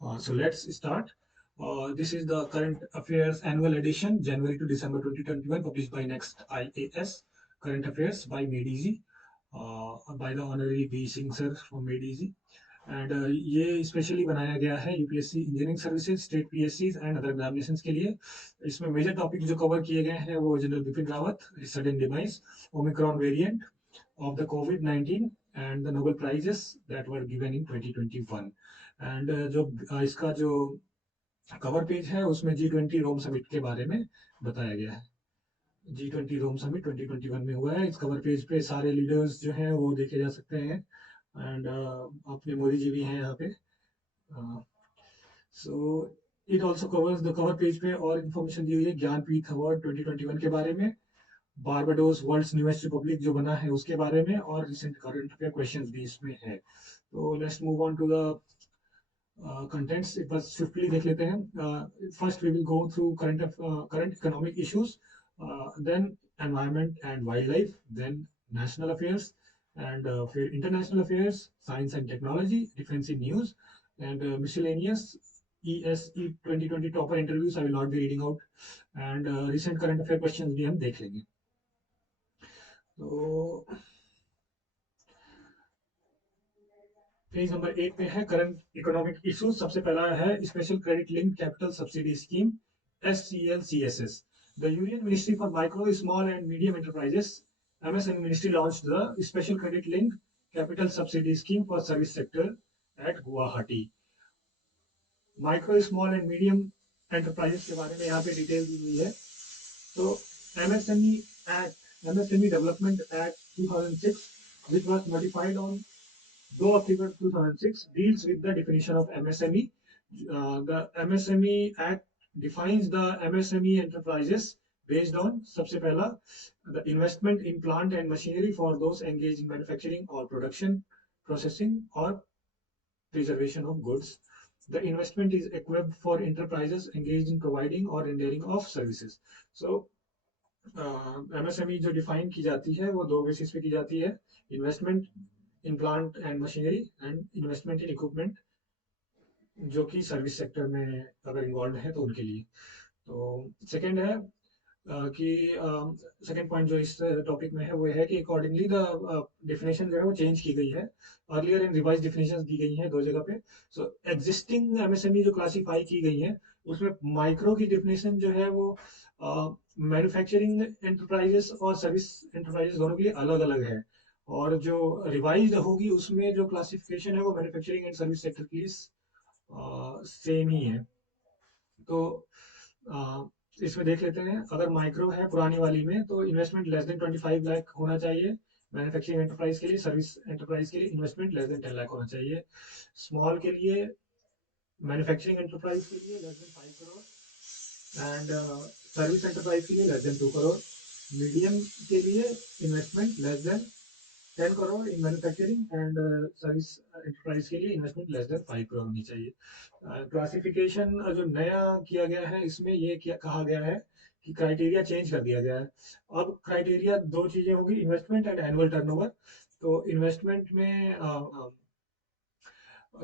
So let's start. This is the current affairs annual edition, January to December 2021, published by Next IAS. Current affairs by Made Easy, by the Honorary V Singh sir from Made Easy. And ये specially बनाया गया है UPSC engineering services, state PSC and other examinations के लिए. इसमें major topic जो cover किए गए हैं वो general Bipin Rawat, sudden demise, Omicron variant of the COVID-19 and the Nobel prizes that were given in 2021. And जो इसका जो कवर पेज है उसमें G20 रोम समिट के बारे में बताया गया है. G20 रोम समिट 2021 में हुआ है. इस कवर पेज पे सारे लीडर्स जो हैं वो देखे जा सकते हैं. एंड अपने मोदी जी भी हैं यहाँ पे. So it also covers the cover page पे और इन्फॉर्मेशन दी हुई है ज्ञानपीठ अवार्ड 2021 के बारे में, बारबाडोस वर्ल्ड्स न्यूएस्ट रिपब्लिक जो बना है उसके बारे में, और रिसेंट करंट अफेयर क्वेश्चंस भी इसमें है. तो let's move on to the contents. एक बार swiftly देख लेते हैं. First we will go through current economic issues, then environment and wildlife, then national affairs, and फिर international affairs, science and technology, defense in news, and miscellaneous ESE 2020 topper interviews I will not be reading out, and recent current affair questions भी हम देख लेंगे. तो page number 8 में है current economic issues. सबसे पहला है special credit link capital subsidy scheme, SCLCSS. The Union Ministry for Micro, Small and Medium Enterprises, MSME Ministry, launched the Special Credit Link Capital Subsidy Scheme for Service Sector at Guwahati. Micro small and medium enterprises के बारे में यहाँ पे detail दी हुई है. तो MSME Act, MSME Development Act 2006, which was modified on 2 October 2006, deals with the definition of MSME. The MSME Act defines the MSME enterprises based on, सबसे पहला, the investment in plant and machinery for those engaged in manufacturing or production, processing or preservation of goods. The investment is equipped for enterprises engaged in providing or rendering of services. So MSME जो define की जाती है वो दो basis पे की जाती है, investment in plant and machinery and investment in equipment जो कि सर्विस सेक्टर में अगर इन्वॉल्व है तो उनके लिए. तो सेकंड है कि सेकंड पॉइंट जो इस टॉपिक में है वो है कि अकॉर्डिंगली द डेफिनेशन जो है वो चेंज की गई है. अर्लियर एंड रिवाइज डेफिनेशंस दी गई हैं दो जगह पे. सो एग्जिस्टिंग एमएसएमई जो क्लासिफाई की गई है उसमें माइक्रो की डेफिनेशन जो है वो मैन्युफैक्चरिंग एंटरप्राइजेस और सर्विस एंटरप्राइजेस दोनों के लिए अलग अलग है, और जो रिवाइज होगी उसमें जो क्लासिफिकेशन है वो मैन्युफैक्चरिंग एंड सर्विस सेक्टर के लिए सेम ही है. तो इसमें देख लेते हैं. अगर माइक्रो है पुरानी वाली में तो इन्वेस्टमेंट लेस देन 25 लाख होना चाहिए मैन्युफैक्चरिंग एंटरप्राइज के लिए. सर्विस एंटरप्राइज के लिए इन्वेस्टमेंट लेस देन 10 लाख होना चाहिए. स्मॉल के लिए, मैन्युफैक्चरिंग एंटरप्राइज के लिए less than 5 crore and service enterprise के लिए लेस देन 2 करोड़. मीडियम के लिए investment less than 10 crore in manufacturing and service enterprise के लिए इन्वेस्टमेंट लेस देन 5 करोड़ होनी चाहिए. क्लासिफिकेशन जो नया किया गया है इसमें ये क्या कहा गया है कि क्राइटेरिया चेंज कर दिया गया है. अब क्राइटेरिया दो चीजें होगी, इन्वेस्टमेंट एंड एनुअल टर्नओवर. तो इन्वेस्टमेंट में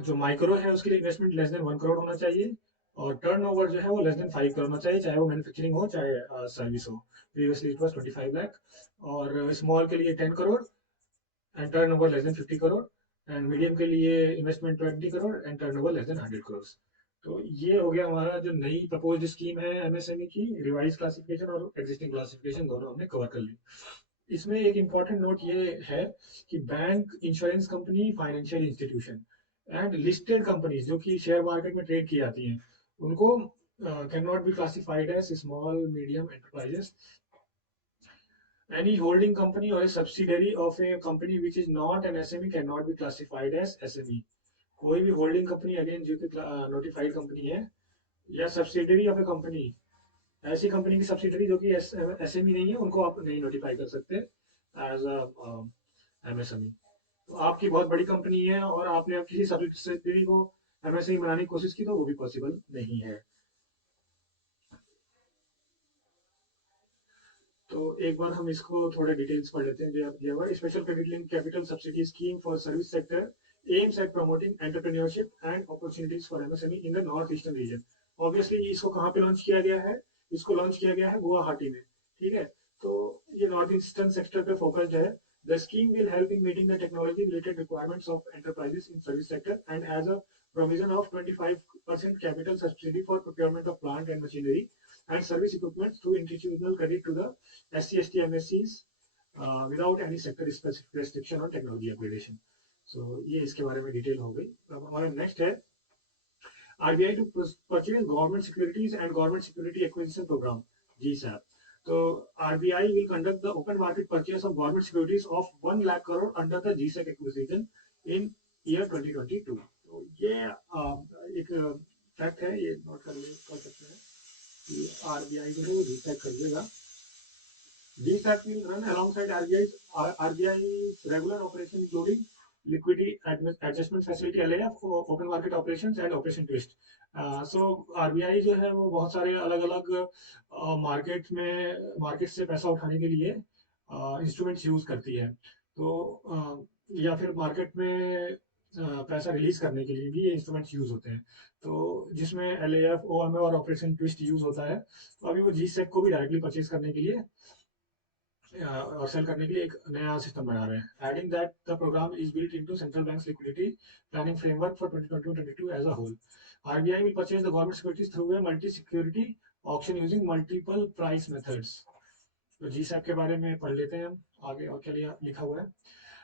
जो माइक्रो है उसके लिए इन्वेस्टमेंट लेस देन 1 करोड़ होना चाहिए, और टर्नओवर जो है वो लेस देन 5 करोड़ होना चाहिए, चाहे वो मैन्युफैक्चरिंग हो चाहे सर्विस हो. Previously it was 25 lakh. और स्मॉल के लिए 10 crore and turnover less than 50 crore, and medium के लिए investment 20 crore and turnover less than 100 crore. तो ये हो गया हमारा जो नई प्रपोज्ड स्कीम है एमएसएमई की. रिवाइज क्लासिफिकेशन और एग्जिस्टिंग क्लासिफिकेशन दोनों हमने कवर कर ली. इसमें एक इंपॉर्टेंट नोट ये है कि bank, insurance company, financial institution and listed companies जो कि शेयर मार्केट में ट्रेड की जाती हैं उनको can not be classified as small medium enterprises. Any holding company or a subsidiary of a company which is not an SME cannot be classified as SME. कोई भी holding company again जो कि notified company है, या subsidiary of A company, ऐसी company की subsidiary जो कि एसएमई नहीं है उनको आप नहीं नोटिफाई कर सकते एज एमएसएमई. तो आपकी बहुत बड़ी कंपनी है और आपने अब किसी सब्सिडरी को एमएसएमई बनाने की कोशिश की तो वो भी पॉसिबल नहीं है. तो एक बार हम इसको थोड़े डिटेल्स पढ़ लेते हैं. जो दिया हुआ special credit link capital subsidy scheme for service sector aims at promoting entrepreneurship and opportunities for MSME in the north eastern region. Obviously इसको कहाँ पे लॉन्च किया गया है? इसको लॉन्च किया गया है गुवाहाटी में, ठीक है? तो ये नॉर्थ ईस्टर्न सेक्टर पे फोकस्ड है. The scheme will help in meeting the technology related requirements of enterprises in service sector and has a provision of 25% capital subsidy for procurement of plant and machinery and service equipment through institutional credit to the SC/ST MSCs without any sector specific restriction on technology upgradation. So ये इसके बारे में detail हो गई. अब हमारा next है RBI to purchase government securities and government security acquisition program GSAP. So RBI will conduct the open market purchase of government securities of 1 lakh crore under the GSAP acquisition in year 2022. तो ये एक fact है, ये note कर सकते हैं कि RBI जो है वो GSAP खरीदेगा. GSAP will run alongside RBI's regular operation including liquidity adjustment facility LAF, open market operations and operation twist. So RBI जो है वो बहुत सारे अलग अलग मार्केट से पैसा उठाने के लिए इंस्ट्रूमेंट्स यूज करती है. तो या फिर मार्केट में पैसा रिलीज करने के लिए भी ये इंस्ट्रूमेंट्स यूज होते हैं. तो जिसमें LAF, OMA और ऑपरेशन ट्विस्ट यूज होता है. तो अभी वो GSEC को भी डायरेक्टली परचेज करने के लिए और सेल करने के लिए एक नया सिस्टम बना रहे हैं. Adding that the program is built into central bank's liquidity planning framework for 2021-22 as a whole. RBI will purchase the government securities through a multi-security auction using multiple price methods. तो GSAP के बारे में पढ़ लेते हैं हम आगे और क्या लिखा हुआ है.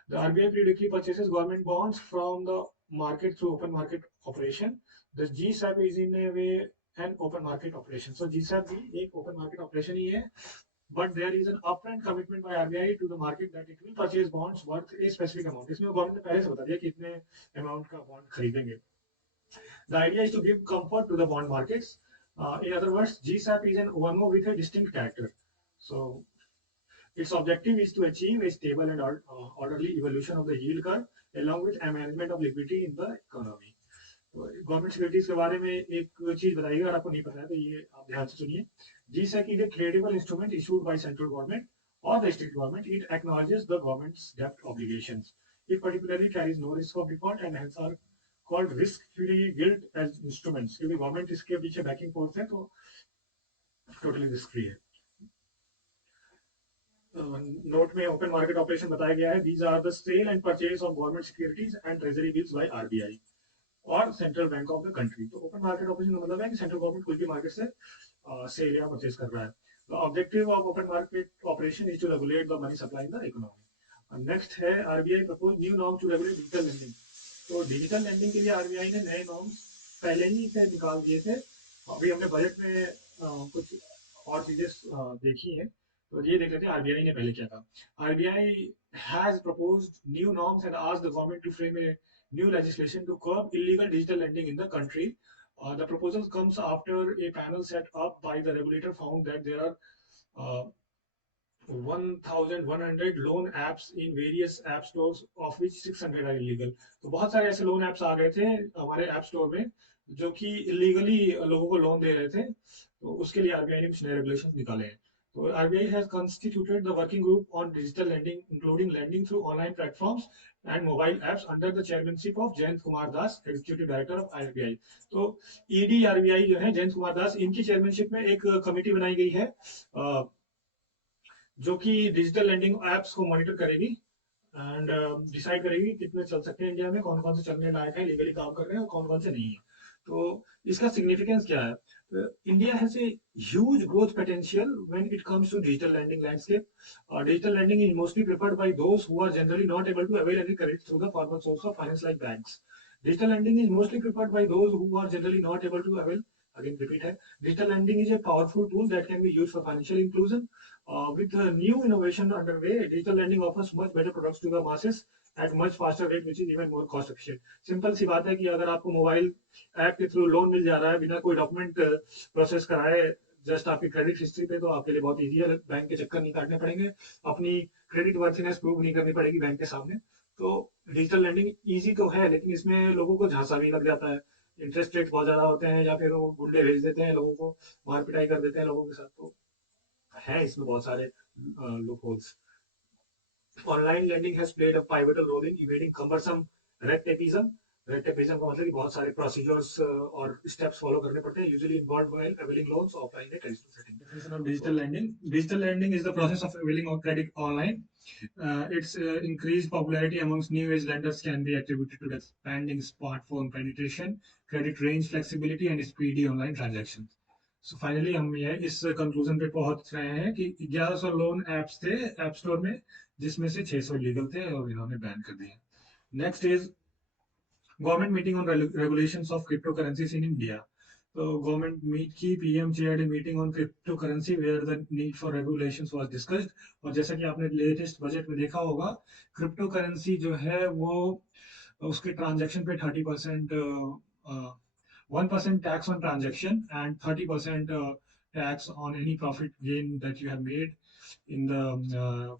The RBI periodically purchases government bonds from the market through open market operation. The GSAP is in a way an open market operation. So GSAP भी एक open market operation ही है. But there is an upfront commitment by RBI to the market that it will purchase bonds worth a specific amount. इसमें government ने पहले से बता दिया कितने अमाउंट का बॉन्ड खरीदेंगे. The idea is to give comfort to the bond markets. In other words, GSAP is an OMO with a distinct character. So its objective is to achieve a stable and orderly evolution of the yield curve along with a management of liquidity in the economy. Government securities के बारे में एक चीज बताइएगा, अगर आपको नहीं पता है तो ये आप ध्यान से सुनिए. GSEC is a tradable instrument issued by central government or the state government. It acknowledges the government's debt obligations. It particularly carries no risk of default and hence are called risk-free gilt as instruments. क्योंकि government इसके पीछे banking force है तो totally risk free है. Note में open market operation बताया गया है. These are the sale and purchase of government securities and treasury bills by RBI और central bank of the country. तो ओपन मार्केट ऑपरेशन का मतलब है कि सेंट्रल गवर्नमेंट कोई भी मार्केट से सेल या परचेज कर रहा है. The objective of open market operation is to regulate the money supply in the economy. Next है RBI propose new norm to regulate digital lending. तो डिजिटल लेंडिंग के लिए RBI ने नए नॉर्म्स पहले ही से निकाल दिए थे. अभी हमने बजट में कुछ और चीजें देखी हैं. तो ये देख लेते हैं RBI ने पहले क्या था. RBI has proposed new norms and asked the government to frame a new legislation to curb illegal digital lending in the country. The proposal comes after a panel set up by the regulator found that there are 1,100 loan apps in various app stores, of which 600 are illegal. तो बहुत सारे ऐसे loan apps आ गए थे हमारे app store में जो कि इलीगली लोगों को लोन दे रहे थे. तो उसके लिए RBI ने कुछ नए रेगुलेशन निकाले हैं. So RBI has constituted the working group on digital lending, including lending through online platforms and mobile apps under the chairmanship of Jayant Kumar Das, Executive Director of RBI. तो ED RBI जो है जयंत कुमार दास, इनकी chairmanship में एक committee बनाई गई है जो कि डिजिटल लैंडिंग एप्स को मॉनिटर करेगी एंड डिसाइड करेगी कितने चल सकते हैं इंडिया में, कौन कौन से चलने लायक है, लीगली काम कर रहे हैं और कौन कौन से नहीं है. तो इसका सिग्निफिकेंस क्या है? India has a huge growth potential when it comes to digital lending landscape. Digital lending is mostly preferred by those who are generally not able to avail any credit through the formal source of finance like banks. Digital lending is mostly preferred by those who are generally not able to avail. Again, repeat है. Digital lending is a powerful tool that can be used for financial inclusion. With new innovation underway, digital lending offers much better products to the masses at much faster rate, which is even more cost efficient. Simple सी बात है कि अगर आपको mobile app के through loan मिल जा रहा है बिना कोई डॉक्यूमेंट प्रोसेस कराए, जस्ट आपकी क्रेडिट हिस्ट्री पे, तो आपके लिए बहुत ईजी है. बैंक के चक्कर नहीं काटने पड़ेंगे, अपनी क्रेडिट वर्थीनेस प्रूव नहीं करनी पड़ेगी बैंक के सामने. तो डिजिटल लैंडिंग ईजी तो है, लेकिन इसमें लोगों को झांसा भी लग जाता है. इंटरेस्ट रेट बहुत ज्यादा होते हैं या फिर वो गुंडे भेज देते हैं लोगों को, मार पिटाई कर देते हैं लोगों के साथ. तो है इसमें बहुत सारे loop holes. Online lending has played a pivotal role in evading cumbersome red tapism, red tapism का मतलब कि बहुत सारे प्रोसीजर्स और स्टेप्स फॉलो करने पड़ते हैं, usually involve while availing loans offline या traditional setting. Definition of digital lending. Digital lending is the process of availing of credit online. Its increased popularity amongst new age lenders can be attributed to the expanding smartphone penetration, credit range flexibility, and speedy online transactions. So finally हम ये इस conclusion पे पहुंच रहे हैं कि 1100 loan apps थे app store में, जिसमें से 600 लीगल थे और इन्होंने बैन कर दिए। Next is government meeting on regulations of crypto currencies in India. तो गवर्नमेंट मीट की, PM chaired a meeting on crypto currency where the need for regulations was discussed. और जैसा कि आपने लेटेस्ट बजट में देखा होगा, क्रिप्टो करेंसी जो है वो उसके ट्रांजैक्शन पे 30%, 1% tax on transaction and 30% tax on any profit gain that you have made in the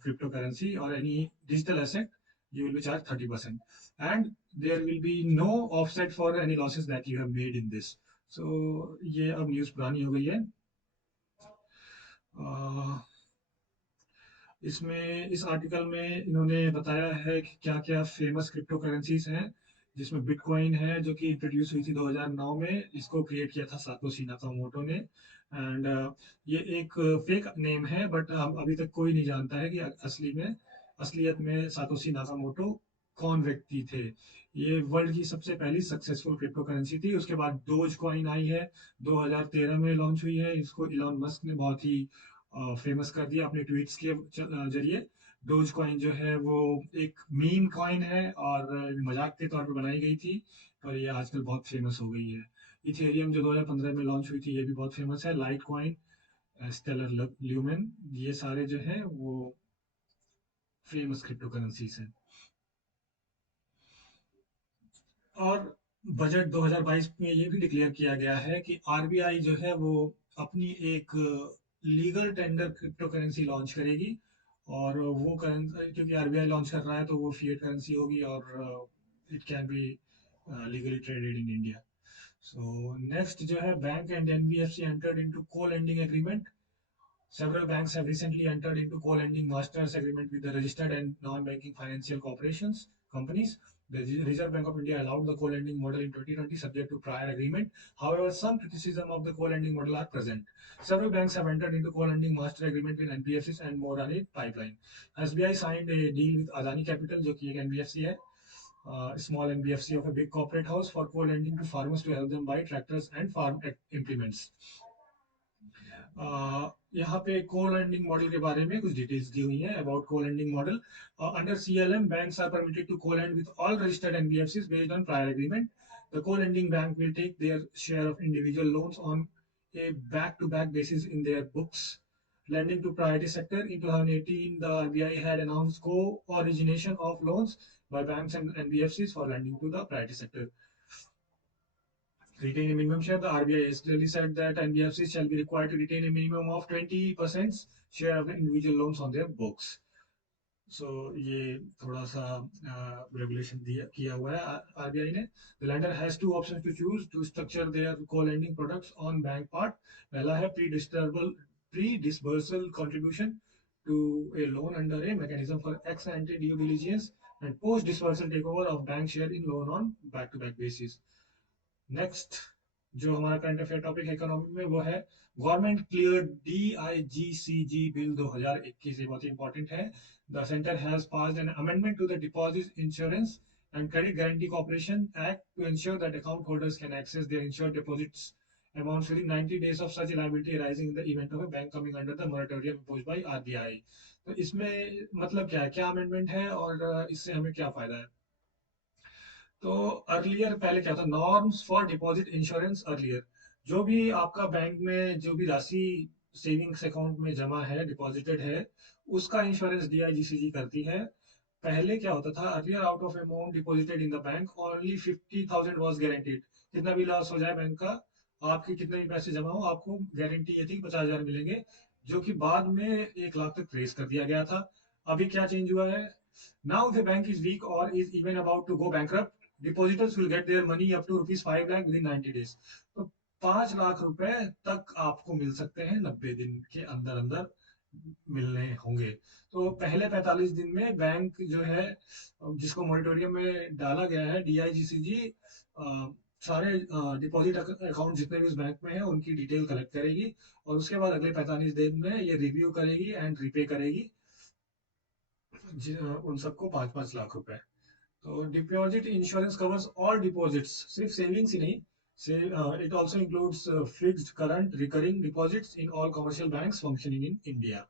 cryptocurrency or any digital asset. You will be charged 30%, and there will be no offset for any losses that you have made in this. So ये अब news पुरानी हो गई है। इसमें इस article में इन्होंने बताया है कि क्या क्या फेमस क्रिप्टो करेंसीज हैं, जिसमें बिटकॉइन है जो कि इंट्रोड्यूस हुई थी 2009 में। इसको क्रिएट किया था सातोशी नाकामोटो ने, एंड ये एक फेक नेम है, बट अभी तक कोई नहीं जानता है कि असलियत में सातोशी नाकामोटो कौन व्यक्ति थे। ये वर्ल्ड की सबसे पहली सक्सेसफुल क्रिप्टो करेंसी थी। उसके बाद डोज कॉइन आई है, 2013 में लॉन्च हुई है। इसको इलॉन मस्क ने बहुत ही फेमस कर दिया अपने ट्वीट्स के जरिए। डोज कॉइन जो है वो एक मीम कॉइन है और मजाक के तौर पर बनाई गई थी, पर ये आजकल बहुत फेमस हो गई है। इथेरियम जो 2015 में लॉन्च हुई थी, ये भी बहुत फेमस है। लाइट कॉइन, स्टेलर ल्यूमेन, ये सारे जो है वो फेमस क्रिप्टो करेंसीज हैं। और बजट 2022 में ये भी डिक्लेयर किया गया है कि आरबीआई जो है वो अपनी एक legal tender crypto currency launch करेगी। और वो करेंसी, क्योंकि आरबीआई लॉन्च कर रहा है, तो वो फिएट करेंसी होगी और it can be legally traded in India. So next जो है, bank and NBFC entered into co lending agreement. Several banks have recently entered into co-lending masters agreement with the registered and non-banking financial corporations companies. The Reserve Bank of India allowed the co-lending model in 2020, subject to prior agreement. However, some criticism of the co-lending model are present. Several banks have entered into co-lending master agreement with NBFCs and more are in pipeline. SBI signed a deal with Adani Capital, जो कि एक NBFC है, small NBFC of a big corporate house, for co-lending to farmers to help them buy tractors and farm implements. यहाँ पे को lending model के बारे में कुछ डिटेल्स दी हुई हैं about co lending model. Under CLM, banks are permitted to co lend with all registered NBFCs based on prior agreement. The co lending bank will take their share of individual loans on a back-to-back basis in their books. Lending to priority sector in 2018, the RBI had announced co-origination of loans by banks and NBFCs for lending to the priority sector. Retain a minimum share. The RBI has clearly said that NBFCs shall be required to retain a minimum of 20% share of the individual loans on their books. So ये थोड़ा सा regulation दिया किया हुआ है RBI ने। The lender has two options to choose to structure their co lending products on bank part. पहला है pre disbursal contribution to a loan under a mechanism for ex ante due diligence, and post disbursal take over of bank share in loan on back to back basis. Next जो हमारा current affair topic है economy में, वो है government clear डीआईजीसीजी bill 2021। ये बहुत ही important है। The centre has passed an amendment to the deposit insurance and credit guarantee corporation act to insure that account holders can access their insured deposits amounts within 90 days of such liability arising in the event of a bank coming under the moratorium imposed by RBI। तो इसमें मतलब क्या है, क्या amendment है और इससे हमें क्या फायदा है? तो अर्लियर पहले क्या था, norms for deposit insurance earlier, जो भी आपका बैंक में जो भी राशि सेविंग्स अकाउंट में जमा है, डिपॉजिटेड है, उसका इंश्योरेंस डीआईजीसीजी करती है। पहले क्या होता था, earlier out of amount deposited in the bank only 50,000 was guaranteed. कितना भी लॉस हो जाए बैंक का, आपके कितने भी पैसे जमा हो, आपको गारंटी ये थी कि 50,000 मिलेंगे, जो कि बाद में 1 लाख तक रेस कर दिया गया था। अभी क्या चेंज हुआ है, now if a bank is weak or is even about to go bankrupt, depositors will get their money up to rupees 5 lakh within 90 days। तो 5 लाख रुपए तक आपको मिल सकते हैं 90 दिन के अंदर अंदर मिलने होंगे। तो पहले 45 दिन में बैंक जो है जिसको मॉनिटोरियम में डाला गया है, डीआईजीसीजी सारे डिपॉजिट अकाउंट जितने भी उस बैंक में है उनकी डिटेल कलेक्ट करेगी, और उसके बाद अगले 45 दिन में ये रिव्यू करेगी एंड रिपे करेगी उन सबको 5-5 लाख रुपए। तो deposit insurance covers all deposits, सिर्फ सेविंग्स ही नहीं, से it also includes fixed current recurring deposits in all commercial banks functioning in India.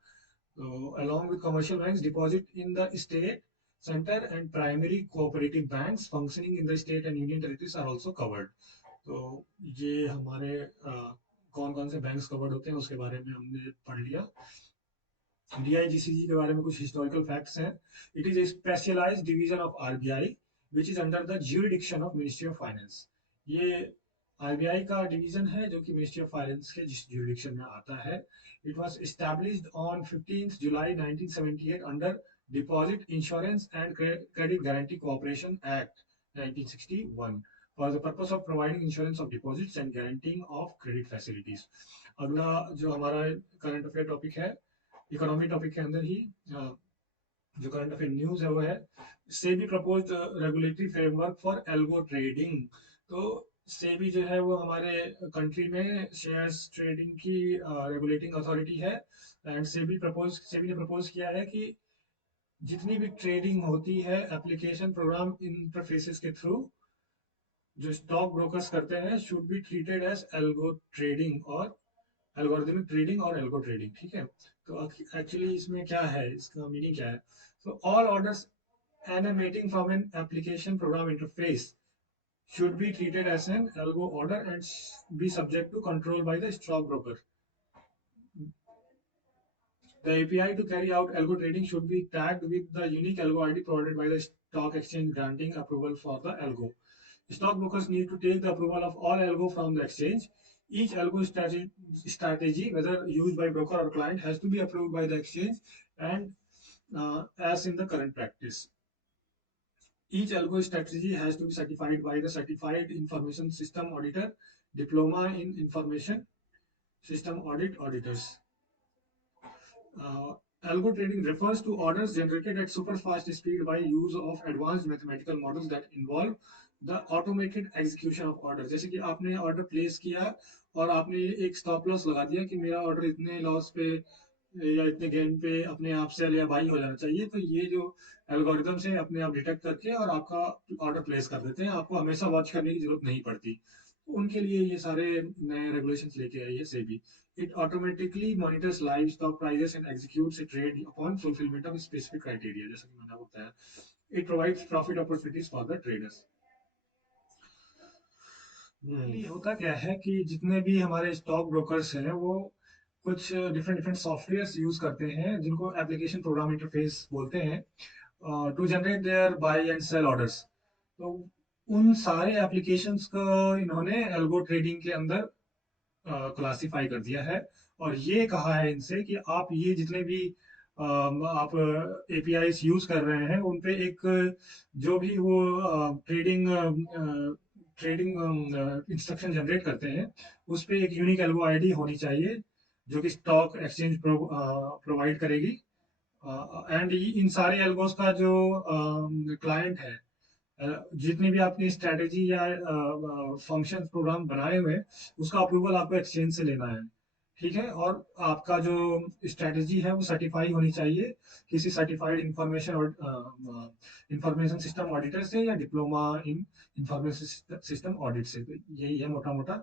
So, along with commercial banks, deposit in the state, center, and primary cooperative banks functioning in the state and union territories are also covered. तो ये हमारे कौन कौन से banks covered होते हैं उसके बारे में हमने पढ़ लिया। डीआईजीसीजी के बारे में कुछ हिस्टोरिकल फैक्ट्स हैं। It is a specialised division of RBI which is under the jurisdiction of ministry of finance. ये आरबीआई का डिवीजन है जो कि मिनिस्ट्री ऑफ फाइनेंस के जिस ज्यूरिडिक्शन में आता है। It was established on 15 July 1978 under deposit insurance and credit guarantee cooperation act 1961 for the purpose of providing insurance of deposits and guaranteeing of credit facilities. अगला जो हमारा करंट अफेयर टॉपिक है, economy topic के अंदर ही जो current affair news है वो है SEBI proposed regulatory framework for algo trading. तो सेबी जो है वो हमारे कंट्री में शेयर्स ट्रेडिंग की रेगुलेटिंग अथॉरिटी है। एंड सेबी ने प्रपोज किया है कि जितनी भी ट्रेडिंग होती है एप्लीकेशन प्रोग्राम इंटरफेसेस के थ्रू जो स्टॉक ब्रोकर्स करते हैं should be treated as algo trading और एल्गोरिथमिक ट्रेडिंग और एल्गो ट्रेडिंग। ठीक है, तो एक्चुअली इसमें क्या है, इसका मीनिंग क्या है। तो all orders emanating from an application program interface should be treated as an algo order and be subject to control by the stockbroker. The API to carry out algo trading should be tagged with the unique algo ID provided by the stock exchange granting approval for the algo. Stockbrokers need to take the approval of all algo from the exchange. Each algo strategy, whether used by broker or client, has to be approved by the exchange and as in the current practice. Each algo strategy has to be certified by the Certified Information System Auditor, Diploma in Information System Audit Auditors. Algo trading refers to orders generated at super fast speed by use of advanced mathematical models that involve the automated execution of order। जैसे कि आपने order place किया और आपने एक stop loss लगा दिया कि मेरा ऑर्डर इतने लॉस पे या इतने गेन पे अपने आप सेल या बाई हो जाना चाहिए, तो ये जो एल्गोरिदम से अपने आप डिटेक्ट करके और आपका ऑर्डर प्लेस कर देते हैं, आपको हमेशा वॉच करने की जरूरत नहीं पड़ती। उनके लिए ये सारे नए रेगुलेशंस लेके आई है SEBI. It automatically monitors live stock prices and executes a trade upon fulfillment of specific criteria, जैसा कि मैंने आपको बताया। It provides profit opportunities for the traders। होता क्या है कि जितने भी हमारे स्टॉक ब्रोकर्स हैं वो कुछ डिफरेंट डिफरेंट सॉफ्टवेयर यूज करते हैं जिनको एप्लीकेशन प्रोग्राम इंटरफेस बोलते हैं to generate their buy and sell orders. तो उन सारे एप्लीकेशंस को इन्होंने एल्गो ट्रेडिंग के अंदर क्लासिफाई कर दिया है। और ये कहा है इनसे कि आप ये जितने भी आप एपीआई यूज कर रहे हैं उन पे एक जो भी वो ट्रेडिंग ट्रेडिंग इंस्ट्रक्शन जनरेट करते हैं उस पे एक यूनिक एल्गो आईडी होनी चाहिए जो कि स्टॉक एक्सचेंज प्रोवाइड करेगी। एंड इन सारे एल्गोस का जो क्लाइंट है, जितनी भी आपने स्ट्रेटेजी या फंक्शन प्रोग्राम बनाए हुए हैं उसका अप्रूवल आपको एक्सचेंज से लेना है। ठीक है, और आपका जो स्ट्रेटेजी है वो सर्टिफाई होनी चाहिए किसी सर्टिफाइड इंफॉर्मेशन सिस्टम ऑडिटर से या diploma in information system audit से। तो यही है मोटा मोटा,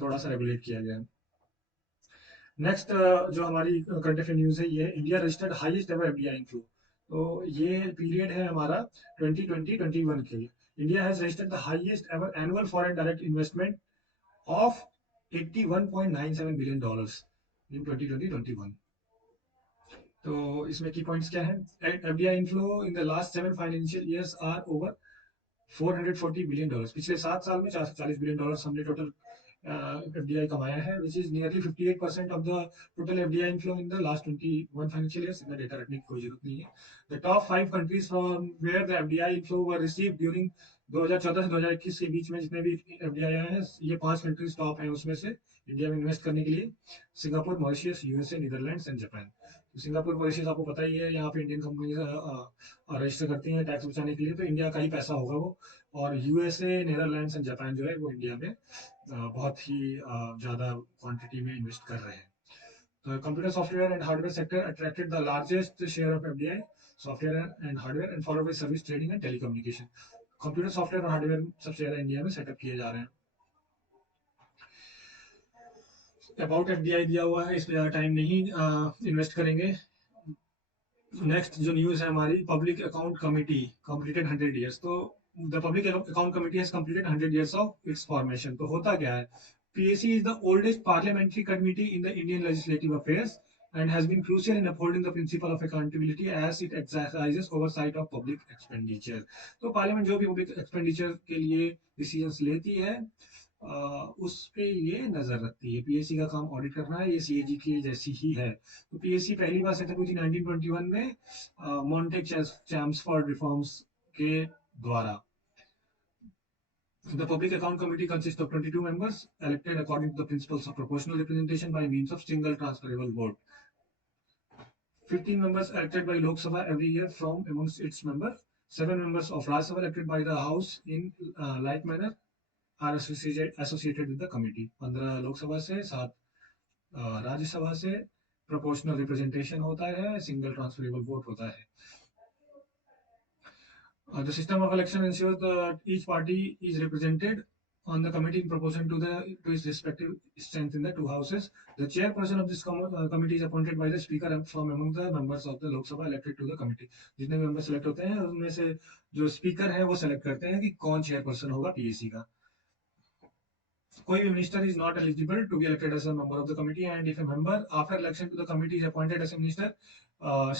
थोड़ा सा रेगुलेट किया गया है। नेक्स्ट जो हमारी करंट अफेयर न्यूज है ये India registered highest ever FDI inflow. तो ये पीरियड है हमारा 2020-21 के लिए। India has registered the highest ever annual foreign direct investment of 81.97 billion dollars in 2020-21। तो इसमें की पॉइंट्स क्या है। FDI inflow in the last 7 financial years are over $440 billion. पिछले 7 साल में $440 बिलियन हमने टोटल एफडीआई कमाया है, which is nearly 58% of the total FDI inflow in the last 21 financial years. इतना डेटा रखने की कोई जरूरत नहीं है। The top 5 countries from where the FDI inflow were received during 2014 से 2021 के बीच में जितने भी एफडीआई आए हैं, ये 5 कंट्रीज टॉप हैं उसमें से इंडिया में इन्वेस्ट करने के लिए। Singapore, Mauritius, USA, Netherlands and Japan. Singapore policies आपको पता ही है, यहाँ पे इंडियन कंपनी रजिस्टर करती हैं टैक्स बचाने के लिए, तो इंडिया का ही पैसा होगा वो। और यूएसए, नीदरलैंड्स एंड जापान जो है वो इंडिया में बहुत ही ज़्यादा क्वांटिटी में इन्वेस्ट कर रहे हैं। The computer software and hardware sector attracted the largest share of FDI, software and hardware, and followed by service trading and telecommunication. Computer software और हार्डवेयर सबसे ज्यादा इंडिया में सेटअप किए जा रहे हैं। अबाउट एफडीआई दिया हुआ है, इस पे ज्यादा टाइम नहीं इन्वेस्ट करेंगे। नेक्स्ट जो न्यूज है हमारी, public account committee completed 100 years। तो the public account committee has completed 100 years of its formation. तो होता क्या है, PAC is the oldest parliamentary committee in the Indian legislative affairs and has been crucial in upholding the principle of accountability as it exercises oversight of public expenditure। तो parliament जो भी public expenditure के लिए decisions लेती है उस पे ये नजर रखती है। पीएससी का काम ऑडिट करना है, ये सीएजी की जैसी ही है। तो पीएससी पहली बार सेटअप हुई थी 1921 में मॉन्टेक चैम्सफोर्ड रिफॉर्म्स के द्वारा। The Public Account Committee consists of 22 members elected according to the principles of proportional representation by means of single transferable vote. 15 members elected by Lok Sabha every year from amongst its members. 7 members of Rajya Sabha elected by the House in like manner are associated with the committee। 15 Lok Sabha से, 7 राज्यसभा से proportional representation होता है, single transferable vote होता है। The system of election ensures that each party is represented on the committee in proportion to its respective strength in the two houses. The chairperson of this committee is appointed by the speaker from among the members of the Lok Sabha elected to the committee। जितने भी member select होते हैं उनमें से जो speaker है वो select करते हैं कि कौन चेयरपर्सन होगा पीएसी का। कोई भी minister is not eligible to be elected as a member of the committee, and if a member after election to the committee is appointed as a minister,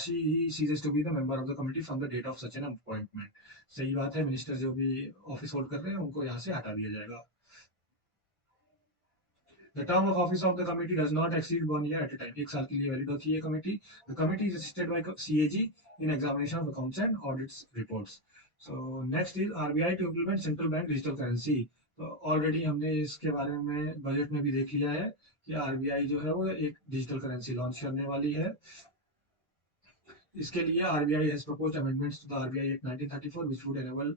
he ceases to be the member of the committee from the date of such an appointment। सही बात है, minister जो भी office hold कर रहे हैं उनको यहाँ से हटा दिया जाएगा। The term of office of the committee does not exceed 1 year at a time। एक साल के लिए वैलिड होती है committee. The committee is assisted by CAG in examination of accounts and audits reports। So next is RBI to implement central bank digital currency। तो already हमने इसके बारे में बजट में भी देख लिया है कि आरबीआई जो है वो एक डिजिटल करेंसी लॉन्च करने वाली है। इसके लिए RBI has proposed amendments to the RBI act 1934 which would enable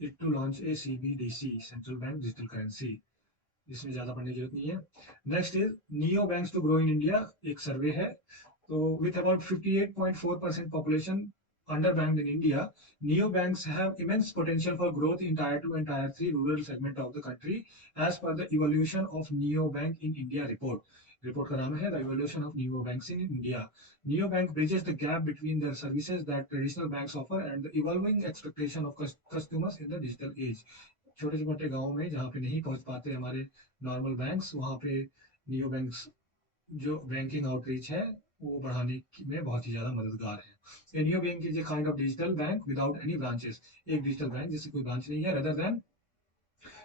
it to launch a CBDC central bank digital currency. इसमें ज्यादा पढ़ने की जरूरत नहीं है। Next is neo banks to grow in India, एक सर्वे है। तो with about 58.4% population underbanked in India, neobanks have immense potential for growth in Tier 2 and Tier 3 rural segment of the country, as per the evolution of neobank in India report। Report का नाम है the evolution of neobanks in India। Neobank bridges the gap between the services that traditional banks offer and the evolving expectation of customers in the digital age। छोटे मोटे गाँव में जहाँ पे नहीं पहुंच पाते हमारे नॉर्मल बैंक्स, वहाँ पे नियो बैंक्स जो बैंकिंग आउटरीच है वो बढ़ाने में बहुत ही ज्यादा मददगार है। Neo bank is a kind of digital bank without any branches. एक डिजिटल बैंक जिससे कोई ब्रांच नहीं है, rather than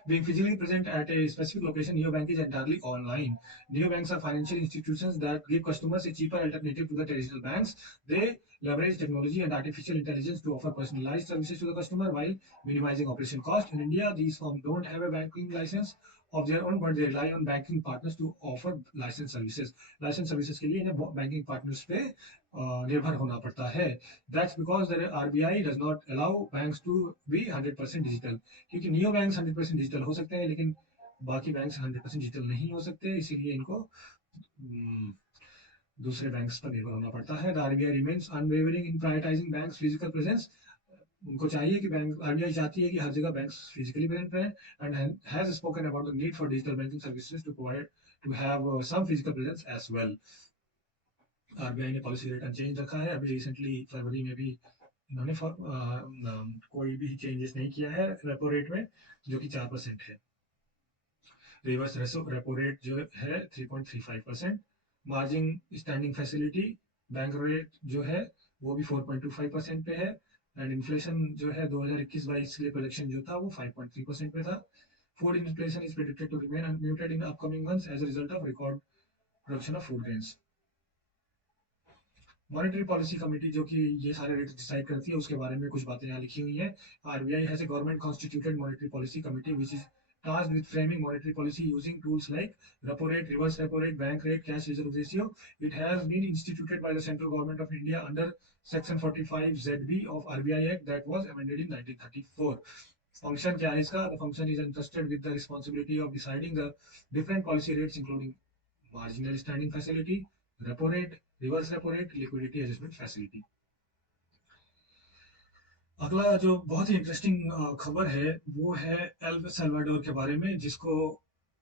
being physically present at a specific location, neobank is entirely online। Neobanks are financial institutions that give customers a cheaper alternative to the traditional banks। They leverage technology and artificial intelligence to offer personalized services to the customer while minimizing operation cost। In India, these firms don't have a banking license of their own, but they rely on banking partners to offer license services। License services के लिए इन्हें banking partners पे निर्भर होना पड़ता है। That's because the RBI does not allow banks to be 100% digital। क्योंकि neo bank 100% digital हो सकते हैं लेकिन बाकी बैंक 100% डिजिटल नहीं हो सकते, इसीलिए इनको दूसरे बैंक्स पर निर्भर होना पड़ता है। The RBI remains unwavering in prioritising banks physical presence. उनको चाहिए कि बैंक, आरबीआई चाहती है कि हर जगह बैंक्स फिजिकली प्रेजेंट रहें and has spoken about the need for digital banking services to provide to have some physical presence as well. RBI ने पॉलिसी रेट अनचेंज रखा है। अभी रिसेंटली फरवरी में भी इन्होंने कोई भी चेंजेस नहीं किया है रेपो रेट में, जो कि 4% है। रिवर्स रेपो रेट जो है 3.35%। Margin standing facility bank rate जो है वो भी 4.25% पे है। एंड इन्फ्लेशन जो है 2021-22 के लिए प्रोजेक्शन जो था वो 5.3% पे था। Food inflation is predicted to remain unmuted in upcoming months as a result of record production of food grains. Monetary policy committee जो कि ये सारे रेट डिसाइड करती है उसके बारे में कुछ बातें यहाँ लिखी हुई हैं। RBI has a government constituted monetary policy committee which is tasked with framing monetary policy using tools like repo rate, reverse repo rate, bank rate, cash reserve ratio. It has been instituted by the central government of India under Section 45 ZB of RBI Act that was amended in 1934. Function क्या है इसका? The function is entrusted with the responsibility of deciding the different policy rates, including marginal standing facility, repo rate, reverse repo rate, liquidity adjustment facility. अगला जो बहुत ही interesting खबर है वो है एल सल्वाडोर के बारे में, जिसको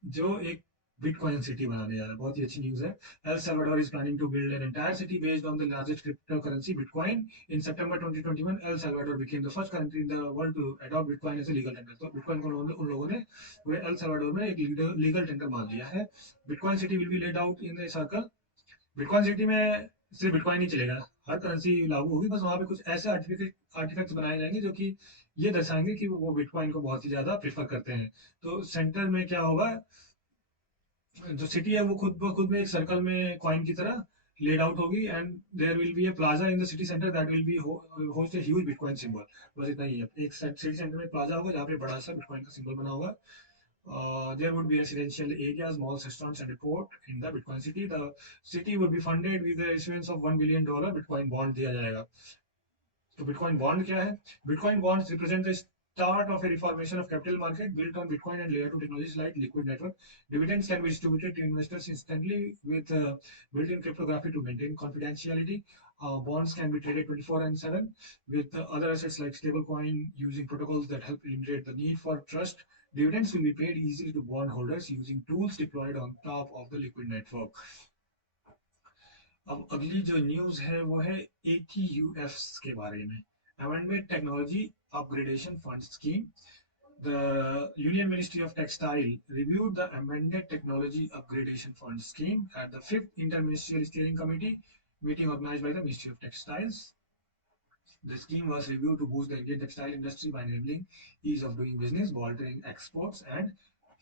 जो एक बिटकॉइन सिटी बनाने जा रहा है। बहुत ही अच्छी न्यूज़ है। El Salvador is planning to build an entire city based on the largest crypto currency bitcoin. In September 2021 El Salvador became the first country in the world to adopt bitcoin as a legal tender. तो bitcoin को उन लोगों ने वो El Salvador में एक legal tender मान लिया है। Bitcoin city will be laid out in a circle. Bitcoin city में सिर्फ बिटकॉइन नहीं चलेगा, हर करेंसी लागू होगी, बस वहाँ पे कुछ ऐसे आर्टिफैक्ट्स बनाए जाएंगे जो कि ये दर्शाएंगे कि वो बिटकॉइन को बहुत ही ज्यादा प्रेफर करते हैं। तो सेंटर में क्या होगा, जो सिटी है वो खुद में एक सर्कल में कॉइन की तरह लेड आउट होगी, and there will be a plaza in the city centre that will be host a huge bitcoin symbol. बस इतना ही है, एक सिटी सेंटर में प्लाजा होगा जहाँ पे बड़ा सा बिटकॉइन का सिंबल बना होगा। There would be residential areas, malls, restaurants, and a port in the Bitcoin city. The city would be funded with the issuance of $1 billion Bitcoin bond दिया जाएगा। तो बिटकॉइन बॉन्ड क्या है? Bitcoin bonds represent the start of A reformation of capital market built on Bitcoin and layer 2 technologies like liquid network. Dividends can be distributed to investors instantly with built-in cryptography to maintain confidentiality. Bonds can be traded 24/7 with other assets like stablecoin using protocols that help eliminate the need for trust. Dividends will be paid easily to bondholders using tools deployed on top of the liquid network. अब अगली जो news है वो है ATUF के बारे में। Amendment technology upgradation fund scheme. The Union Ministry of Textile reviewed the amended technology upgradation fund scheme at the fifth interministerial steering committee meeting organized by the Ministry of Textiles. The scheme was reviewed to boost the Indian textile industry by enabling ease of doing business, bolstering exports, and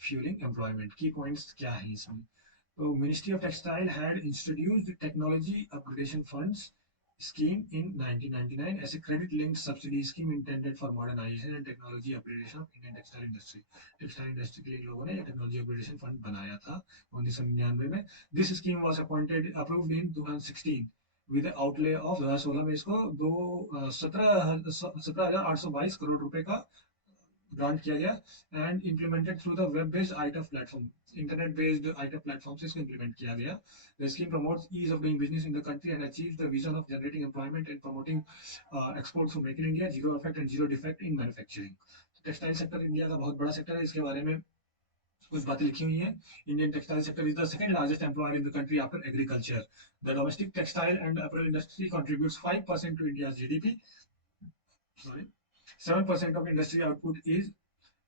fueling employment. Key points क्या है इसमें? So, Ministry of Textile had introduced the Technology Upgradation Funds scheme in 1999 as a credit-linked subsidy scheme intended for modernization and technology upgradation of Indian textile industry. Textile industry के लिए लोगों ने technology upgradation fund बनाया था 1999 में। This scheme was approved in 2016 with an outlay of 2016 में इसको 17,822 करोड़ रुपए का ग्रांट किया गया, and implemented through the web based आईटफ प्लेटफॉर्म। इंटरनेट बेस्ड आईटफ प्लेटफॉर्म से इसको इम्प्लीमेंट किया गया। The scheme promotes ease of doing business in the country and achieves the vision of generating employment and promoting exports to make in India, zero effect and zero defect in manufacturing. Textile sector India का बहुत बड़ा sector है, इसके बारे में कुछ बातें लिखी हुई हैं। Indian textile sector is the second largest employer in the country after agriculture. The domestic textile and apparel industry contributes 5% to India's GDP. Sorry, 7% of industry output is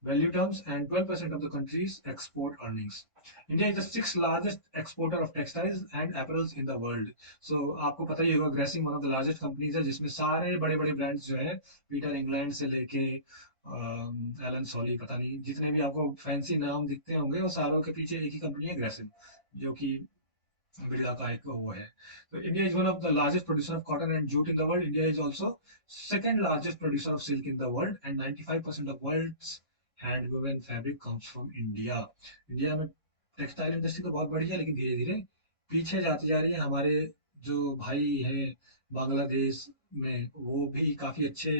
value terms and 12% of the country's export earnings. India is the sixth largest exporter of textiles and apparels in the world. So आपको पता ही होगा gracing one of the largest companies है, जिसमें सारे बड़े बड़े brands जो है, पीटर इंग्लैंड से लेके एलन सॉली, पता नहीं जितने भी आपको फैंसी नाम दिखते होंगे वो सारों के पीछे एक ही कंपनी है, ग्रेसिम, जो कि बिरला का एक वो है। तो India is one of the largest producer of cotton and jute in the world. India is also second largest producer of silk in the world and 95% of world's hand woven fabric comes from India. India में textile industry तो बहुत बड़ी है, लेकिन धीरे धीरे पीछे जाती जा रही है। हमारे जो भाई है बांग्लादेश में, वो भी काफी अच्छे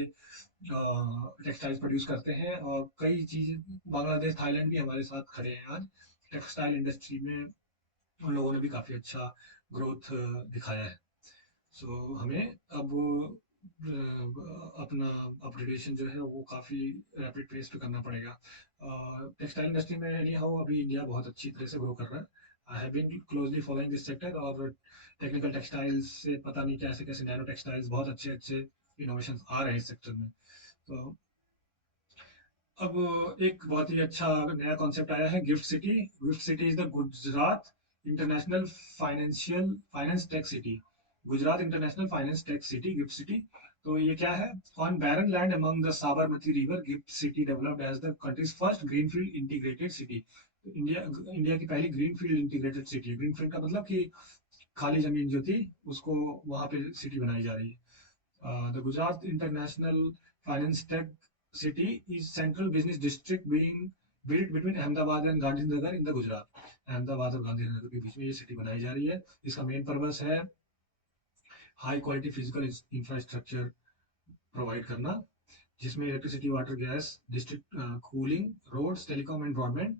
टेक्सटाइल्स प्रोड्यूस करते हैं, और कई चीज बांग्लादेश थाईलैंड भी हमारे साथ खड़े हैं आज टेक्सटाइल इंडस्ट्री में। उन लोगों ने भी काफी अच्छा ग्रोथ दिखाया है। सो हमें अब अपना अपग्रेडेशन जो है वो काफी रैपिड पेस पे करना पड़ेगा। टेक्सटाइल इंडस्ट्री में एनी हाउ अभी इंडिया बहुत अच्छी तरह से ग्रो कर रहा है। I have been closely following this sector, और टेक्निकल टेक्सटाइल्स से पता नहीं कैसे कैसे नैनो टेक्सटाइल्स, बहुत अच्छे अच्छे इनोवेशन आ रहे हैं इस सेक्टर में। तो अब एक बहुत ही अच्छा नया कॉन्सेप्ट आया है, GIFT city. GIFT city is the Gujarat international finance tech city. Gujarat international finance tech city, GIFT city. तो ये क्या है? On barren land among the Sabarmati river, GIFT city developed as the country's first greenfield integrated city. India India की पहली greenfield integrated city. Greenfield का मतलब कि खाली जमीन जो थी उसको वहां पे सिटी बनाई जा रही है। The Gujarat International Finance Tech City is central business district being built between Ahmedabad and Gandhinagar in the Gujarat. Ahmedabad और गांधीनगर के बीच में ये सिटी बनाई जा रही है। इसका मेन पर्पस है high quality physical infrastructure provide करना, जिसमें electricity, water, gas, district cooling, roads, telecom and broadband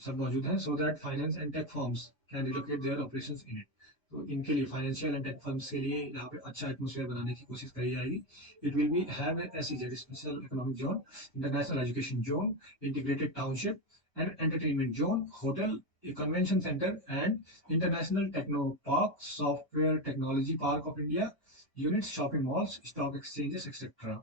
सब मौजूद हैं, so that finance and tech firms can relocate their operations in it. तो इनके लिए फाइनेंशियल एंड टेक फर्म्स के लिए यहाँ पे अच्छा एटमोसफेयर बनाने की कोशिश करी जाएगी। It will be have SEZ, special economic zone, international education zone, integrated township and entertainment zone, hotel, a convention center and international techno park, software technology park of India, units, shopping malls, stock exchanges, etc.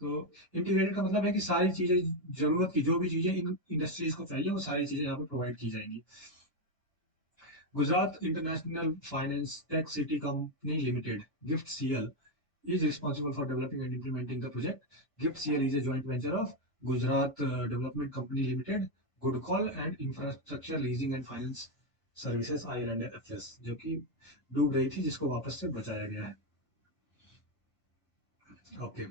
तो integrated का मतलब है कि सारी चीजें, जरूरत की जो भी चीजें इन इंडस्ट्रीज को चाहिए वो सारी चीजें यहाँ पे प्रोवाइड की जाएंगी। Gujarat international finance tech city company limited, GIFT CL, is responsible for developing and implementing the project. Gift CL is a joint venture of Gujarat Development Company Limited, Good Call and Infrastructure Leasing and Finance Services ILNFS, जो कि डूब रही थी, जिसको वापस से बचाया गया है। ओके,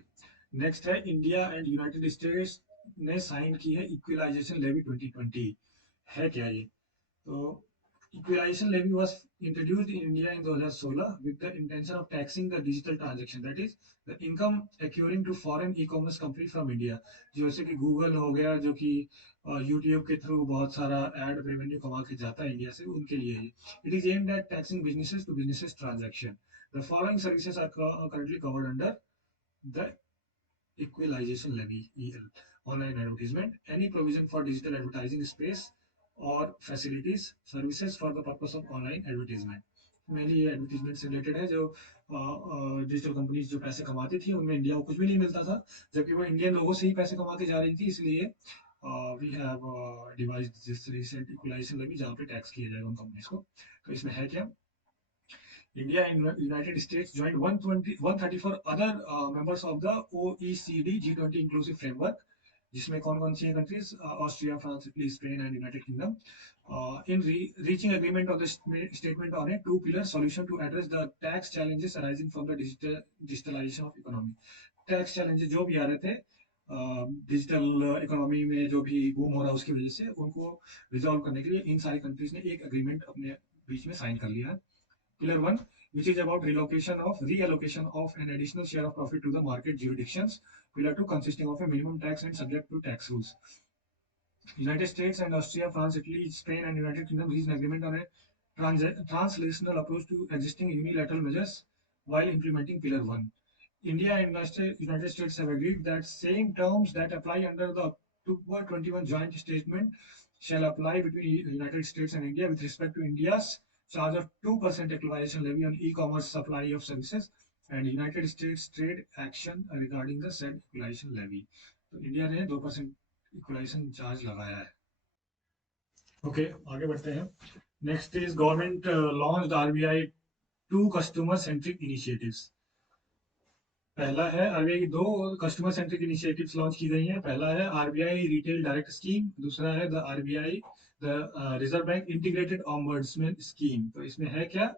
नेक्स्ट है इंडिया एंड यूनाइटेड स्टेट्स ने साइन की है इक्विलाइजेशन लेवी 2020। है क्या ये? तो equalization levy was introduced in India in 2016 with the intention of taxing the digital transaction, that is the income accruing to foreign e-commerce company from India। जैसे कि Google हो गया, जो कि यूट्यूब के थ्रू बहुत सारा एड रेवेन्यू कमा के जाता है इंडिया से, उनके लिए है। It is aimed at taxing businesses to businesses transaction. The following services are currently covered under the equalization levy (EL): online advertisement, any provision for digital advertising space or facilities, services for the purpose of online advertisement। Mainly ये advertisement से related है, जो digital companies जो पैसे कमाती थी उनमें India को कुछ भी नहीं मिलता था, जबकि वो इंडियन लोगों से ही पैसे कमा के जा रही थी। इसलिए we have devised this recent equalisation levy, जहाँ पे टैक्स किया जाएगा उन कंपनीज को। तो इसमें है क्या? India and United States joined 134 other members of the OECD G20 inclusive framework, जिसमें कौन कौन सी countries? Austria, France, Italy, Spain and United Kingdom, in reaching agreement on the statement on a two-pillar solution to address the tax challenges arising from the digitalization of economy। Tax challenges जो भी आ रहे थे digital economy में, जो भी boom हो रहा है उसकी वजह से, उनको रिजॉल्व करने के लिए इन सारी कंट्रीज ने एक अग्रीमेंट अपने बीच में साइन कर लिया है। Pillar 1, which is about reallocation of an additional share of profit to the market jurisdictions. Pillar 2, consisting of a minimum tax and subject to tax rules. United States and Austria, France, Italy, Spain, and United Kingdom reached an agreement on a translational approach to existing unilateral measures while implementing Pillar 1. India and United States have agreed that same terms that apply under the October 21 joint statement shall apply between the United States and India with respect to India's charge of 2% equalization levy on e-commerce supply of services and United States trade action regarding the said equalization levy। तो India ने 2% equalisation charge लगाया है। Okay, आगे बढ़ते हैं। Next is government launched RBI two customer centric initiatives. पहला है RBI की दो कस्टमर सेंट्रिक इनिशिएटिव्स लॉन्च की गई हैं। पहला है आरबीआई रिटेल डायरेक्ट स्कीम, दूसरा है the RBI the reserve bank integrated ombudsman scheme. तो इसमें है क्या?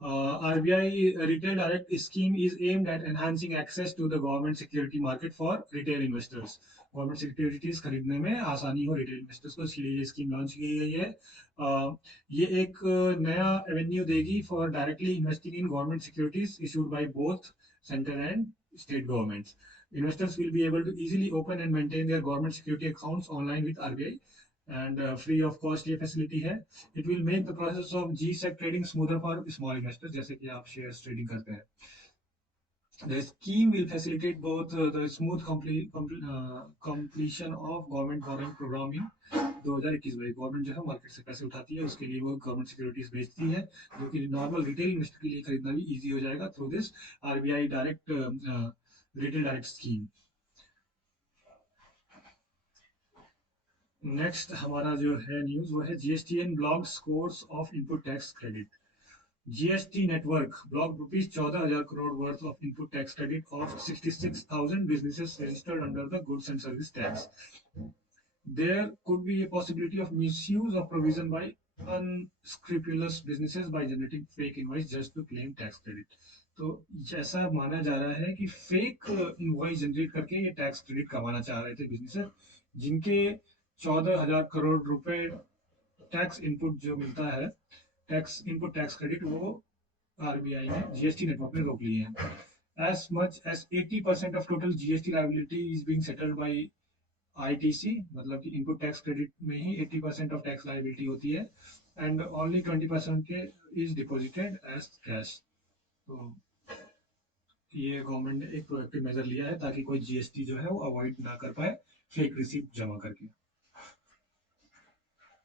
RBI retail direct scheme is aimed at enhancing access to the government security market for retail investors. Government securities खरीदने में आसानी हो रिटेल इन्वेस्टर्स को, इसके लिए ये स्कीम लॉन्च की गई है। ये एक नया एवेन्यू देगी for directly investing in government securities issued by both center and state governments। Investors will be able to easily open and maintain their government security accounts online with RBI and free of cost ये facility है। It will make the process of GSEC trading smoother for small investors, जैसे कि आप shares trading करते हैं। The scheme will facilitate both the smooth completion of government borrowing program in 2021 में। Government जो है मार्केट से पैसे उठाती है, उसके लिए वो गवर्नमेंट सिक्योरिटीज बेचती है, जो कि नॉर्मल रिटेल इन्वेस्टर के लिए खरीदना भी इजी हो जाएगा through this RBI direct retail direct scheme. Next हमारा जो है न्यूज, वो है GSTN block scores of input tax credit. GST network blocked rupees 14,000 crore worth of input tax credit of 66,000 businesses registered under the goods and service tax। There could be a possibility of misuse of provision by unscrupulous businesses by generating fake invoice just to claim tax credit। तो जैसा माना जा रहा है कि fake invoice generate करके ये tax credit कमाना चाह रहे थे बिजनेस, जिनके 14,000 करोड़ रुपए टैक्स इनपुट जो मिलता है, टैक्स इनपुट टैक्स क्रेडिट, वो आरबीआई ने जीएसटी नेटवर्क में रोक लिए हैं. As much as 80% of total GST liability is being settled by ITC, मतलब कि इनपुट टैक्स क्रेडिट में ही 80% ऑफ टैक्स लाइबिलिटी होती है, एंड ओनली 20% के इज डिपॉजिटेड एज कैश. तो ये गवर्नमेंट ने एक प्रोएक्टिव मेजर लिया है ताकि कोई जीएसटी जो है वो अवॉइड ना कर पाए फेक रिसीप्ट जमा करके.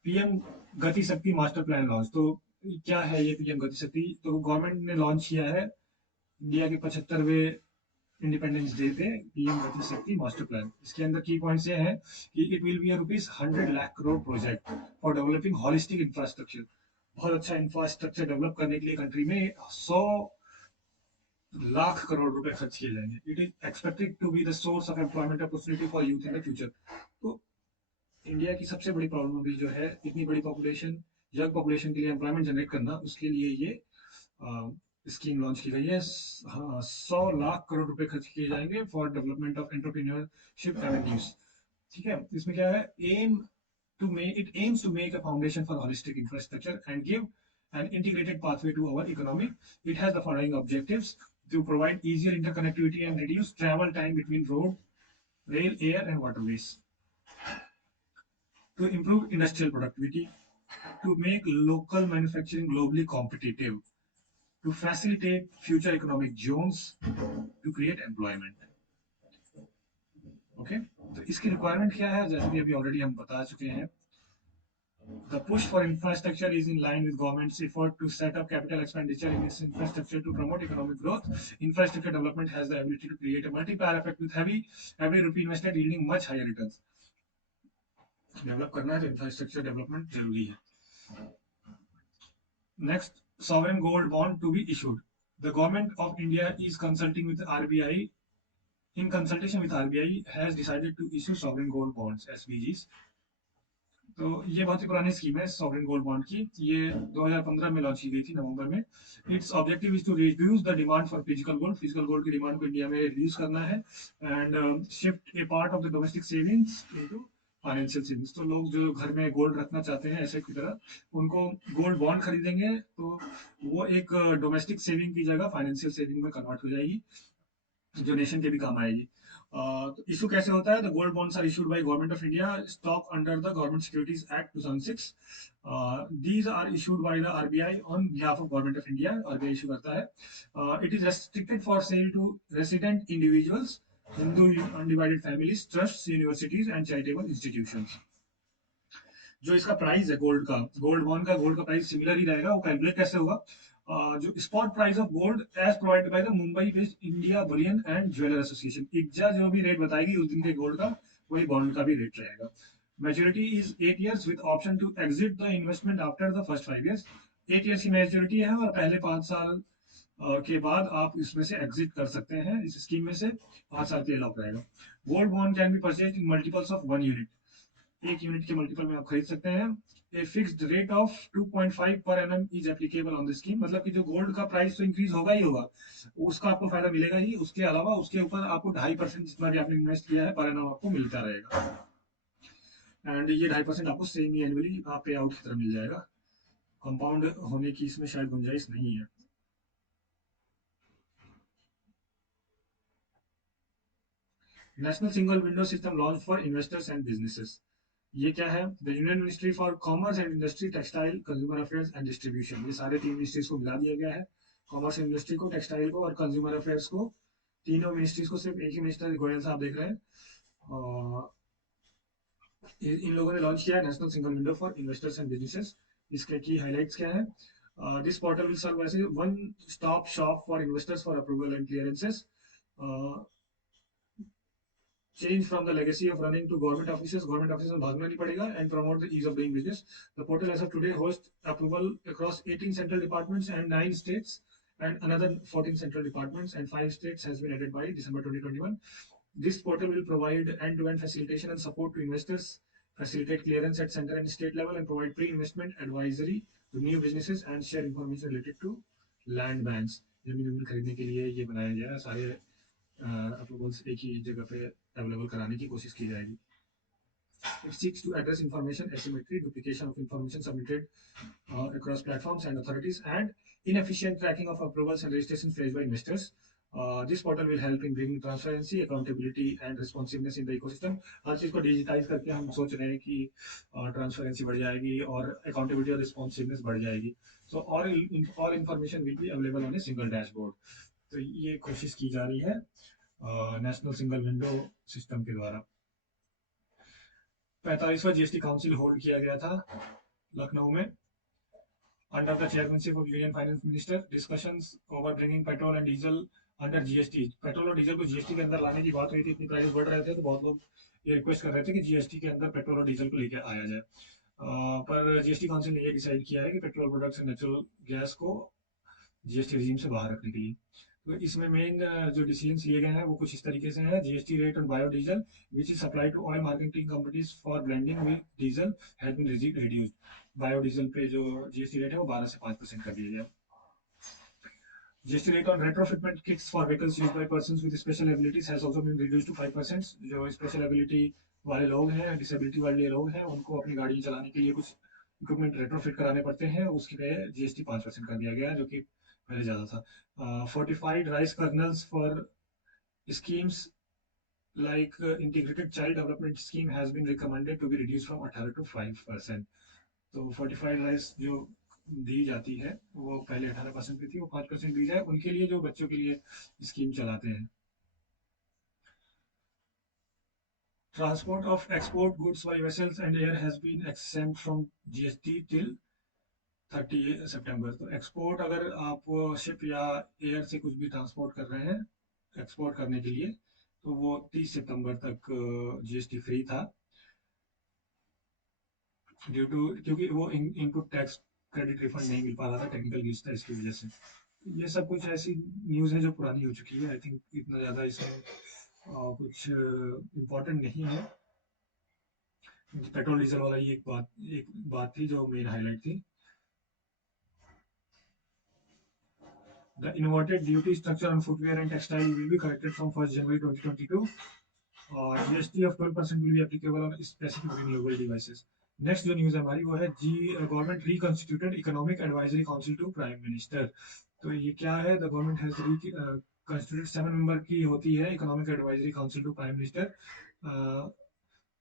पीएम गति शक्ति मास्टर प्लान लॉन्च. तो क्या है ये पीएम गति शक्ति? तो गवर्नमेंट ने लॉन्च किया है इंडिया के 75वें इंडिपेंडेंस डे पे पीएम गति शक्ति मास्टर प्लान. इसके अंदर की पॉइंट्स ये हैं कि it will be rupees 100 lakh crore project for developing holistic infrastructure. बहुत अच्छा इंफ्रास्ट्रक्चर डेवलप करने के लिए कंट्री में 100 लाख करोड़ रुपए खर्च किए जाएंगे. It is expected to be the source of employment opportunity for youth in the future. तो इंडिया की सबसे बड़ी प्रॉब्लम अभी जो है, इतनी बड़ी पॉपुलेशन, यंग पॉपुलेशन के लिए एम्प्लॉयमेंट जनरेट करना, उसके लिए ये स्कीम लॉन्च की गई है. हाँ, 100 लाख करोड़ रुपए खर्च किए जाएंगे for development of entrepreneurship avenues. ठीक है, इसमें क्या है, M to make it aims to make a foundation for holistic infrastructure and give an integrated pathway to our economy. It has the following objectives: to provide easier interconnectivity and reduce travel time between road, rail, air, and waterways; to improve industrial productivity; to make local manufacturing globally competitive; to facilitate future economic zones; to create employment. Okay okay? तो इसकी requirement क्या है, जैसे कि अभी already हम बता चुके हैं. The push for infrastructure is in line with government's effort to set up capital expenditure in its infrastructure to promote economic growth. Infrastructure development has the ability to create a multiplier effect with every rupee invested yielding much higher returns. Develop करना है तो infrastructure development जरूरी है. Next, sovereign gold bond to be issued. The government of India is consulting with RBI. In consultation with RBI, has decided to issue sovereign gold bonds (SBGs). तो ये बहुत ही पुरानी scheme है सॉवरेन गोल्ड बॉन्ड की. ये 2015 में launch की गई थी नवंबर में. Its objective is to reduce the demand for physical gold. Physical gold की डिमांड को इंडिया में रिड्यूस करना है and shift a part of the domestic savings into financial savings. तो लोग जो घर में गोल्ड रखना चाहते हैं ऐसे की तरह, उनको गोल्ड बॉन्ड खरीदेंगे तो वो एक डोमेस्टिक सेविंग की जगह फाइनेंशियल सेविंग में कन्वर्ट हो जाएगी, जो नेशन के भी काम आएगी. तो इशू कैसे होता है? The gold bonds are issued by government of India, stock under the government securities act 2006. These are issued by the RBI on behalf of government of India. RBI issue करता है. It is restricted for sale to resident individuals, Hindu undivided families, trust, universities and charitable institutions. जो इसका price है gold bond का gold का price similar ही रहेगा. वो कैलकुलेट कैसे होगा? जो spot price of gold as provided by the Mumbai based India bullion and jeweller association. इज्जा जो भी रेट बताएगी उस दिन के गोल्ड का, वही बॉन्ड का भी रेट रहेगा. Maturity is 8 years with option to exit the investment after the first 5 years. 8 years की मैच्योरिटी है और पहले 5 साल के बाद आप इसमें से एग्जिट कर सकते हैं. इस स्कीम में से 5 साल के लिए लॉक रहेगा. Gold bond can be purchase in multiples of 1 unit. एक यूनिट के मल्टीपल में आप खरीद सकते हैं. A fixed rate of 2.5 per annum is applicable on the scheme. मतलब कि जो गोल्ड का प्राइस तो इंक्रीज होगा ही होगा, उसका आपको फायदा मिलेगा ही. उसके अलावा उसके ऊपर आपको 2.5% जितना भी आपने इन्वेस्ट किया है पर एनम आपको मिलता रहेगा. एंड ये 2.5% आपको सेमी एनुअली पे आउट की तरह मिल जाएगा. कंपाउंड होने की इसमें शायद गुंजाइश नहीं है. National single window system launch for investors and businesses. ये क्या है? The union ministry for commerce and industry, textile, consumer affairs and distribution. ये सारे 3 मिनिस्ट्रीज को मिला दिया गया है. कॉमर्स इंडस्ट्री को, टेक्सटाइल को और कंज्यूमर अफेयर्स को, तीनों मिनिस्ट्रीज को सिर्फ एक ही मिनिस्टर गोयल साहब देख रहे हैं. इन लोगों ने लॉन्च किया है national single window for investors and businesses. इसके की हाइलाइट्स क्या है? This portal will serve as one stop shop for investors for approval and clearances. Change from the legacy of running to government offices. Government offices में भागना नहीं पड़ेगा and promote the ease of doing business. The portal as of today hosts approval across 18 central departments and 9 states, and another 14 central departments and 5 states has been added by December 2021. This portal will provide end-to-end facilitation and support to investors, facilitate clearance at center and state level, and provide pre-investment advisory to new businesses and share information related to land banks. जमीन खरीदने के लिए ये बनाया गया है. सारे approvals एक ही जगह पे अवेलेबल कराने की कोशिश की जाएगी. It seeks to address information asymmetry, duplication of information submitted across platforms and authorities, and inefficient tracking of approvals and registrations faced by investors. This portal will help in bringing transparency, accountability and responsiveness in the ecosystem. हर चीज को digitise करके हम सोच रहे हैं कि transparency बढ़ जाएगी और अकाउंटेबिलिटी और रिस्पॉन्सिवनेस बढ़ जाएगी. So all information will be available on a single dashboard. तो ये कोशिश की जा रही है नेशनल सिंगल विंडो सिस्टम के द्वारा. 45वां जीएसटी काउंसिल होल्ड किया गया था लखनऊ में under the chairmanship of Union Finance Minister. Discussions over bringing petrol and diesel under GST. Petrol और डीजल को जीएसटी के अंदर लाने की बात हुई थी, इतनी प्राइस बढ़ रहे थे तो बहुत लोग ये रिक्वेस्ट कर रहे थे कि जीएसटी के अंदर पेट्रोल और डीजल को लेकर आया जाए. पर जीएसटी काउंसिल ने ये डिसाइड किया है कि petrol products and natural gas को जीएसटी रिजीम से बाहर रखने के लिए. तो इसमें मेन जो डिसीजन लिए गए हैं वो कुछ इस तरीके से है. GST rate on biodiesel which is supply to oil marketing companies for blending with diesel has been reduced. Biodiesel पे जो जीएसटी रेट है वो 12 से 5% कर दिया गया. GST rate on retrofitment kits for vehicles used by persons with special abilities has also been reduced to 5%. जो special ability वाले लोग हैं, disability वाले लोग हैं, उनको अपनी गाड़ी चलाने के लिए कुछ इक्विपमेंट रेट्रोफिट कराने पड़ते हैं, उसके पे जीएसटी 5% कर दिया गया, जो कि पहले ज़्यादा था. Fortified rice kernels for schemes like integrated child development scheme has been recommended to be reduced from 18 to 5%. तो fortified rice जो दी जाती है वो पहले 18% की थी, वो 5% दी जाए उनके लिए जो बच्चों के लिए स्कीम चलाते हैं. Transport of export goods by vessels and air has been exempt from GST till 30 सितंबर. तो एक्सपोर्ट अगर आप शिप या एयर से कुछ भी ट्रांसपोर्ट कर रहे हैं एक्सपोर्ट करने के लिए तो वो 30 सितंबर तक जीएसटी फ्री था ड्यू टू, क्योंकि वो इनपुट टैक्स क्रेडिट रिफंड नहीं मिल पा रहा था, टेक्निकल ग्लिच था इसकी वजह से. ये सब कुछ ऐसी न्यूज़ है जो पुरानी हो चुकी है. आई थिंक इतना ज़्यादा इसमें कुछ इम्पोर्टेंट नहीं है. पेट्रोल डीजल वाला ही एक बात थी जो मेन हाईलाइट थी. The inverted duty structure on footwear and textile will be corrected from 1st January 2022. GST of 12% will be applicable on specific renewable devices. Next जो न्यूज़ है हमारी वो है government reconstituted economic advisory council to prime minister. तो ये क्या है? The government has reconstituted 7 member की होती है economic advisory council to prime minister.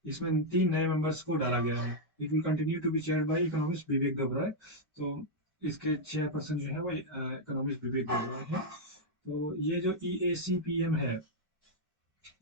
इसमें 3 नए मेंबर्स को डाला गया है. It will continue to be chaired by economist Vivek Debroy. तो इसके चेयरपर्सन जो है वो इकोनॉमिस्ट विवेक देबरॉय है. तो ये जो EACPM है,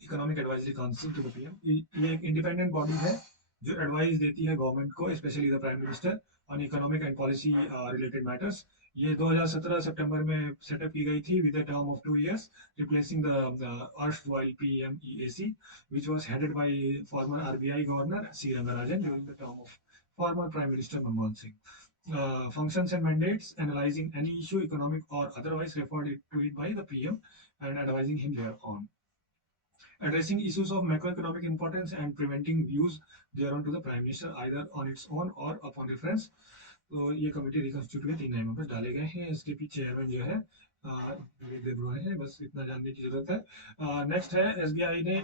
economic advisory council to the PM, ये एक इंडिपेंडेंट बॉडी है जो एडवाइस देती है गवर्नमेंट को, specially the prime minister, on economic and policy related matters. ये 2017 सितंबर में सेटअप की गई थी with a term of 2 years, replacing the erstwhile PM EAC which was headed by former RBI governor C Rangarajan during the term of former Prime Minister Manmohan Singh. Functions and mandates: analyzing any issue, economic or otherwise, referred to it by the PM and advising him thereon. Addressing issues of macroeconomic importance and preventing views thereon to the Prime Minister either on its own or upon reference. तो ये committee reconstitute में 3 नए members डाले गए हैं. इसके पीछे chairman जो है विवेक देबरॉय है. बस इतना जानने की जरूरत है. नेक्स्ट है एसबीआई ने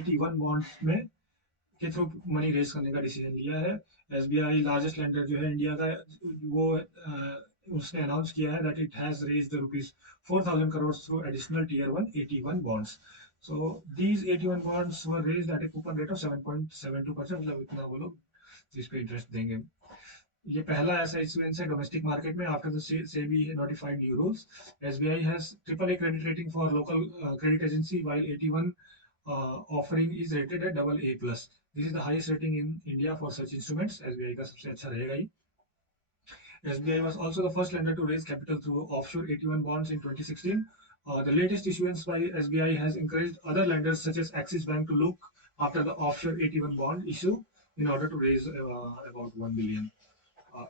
81 बॉन्ड्स में के थ्रू मनी रेज करने का डिसीजन लिया है. एसबीआई लार्जेस्ट लेंडर जो है इंडिया का, वो उसने अनाउंस किया है that it has raised ₹4,000 crores through additional tier 1 81 bonds. So these 81 bonds were raised at a coupon rate of 7.72%. मतलब इतना वो लोग इस पे इंटरेस्ट देंगे. ये पहला ऐसा इशुएंस है डोमेस्टिक मार्केट में after the SEBI notified new rules. SBI has AAA credit rating for local credit agency while 81 offering is rated at AA+. This is the highest rating in India for such instruments. SBI का सबसे अच्छा रहेगा ही. SBI was also the first lender to raise capital through offshore 81 bonds in 2016. The latest issuance by SBI has encouraged other lenders such as Axis Bank to look after the offshore 81 bond issue in order to raise about 1 billion.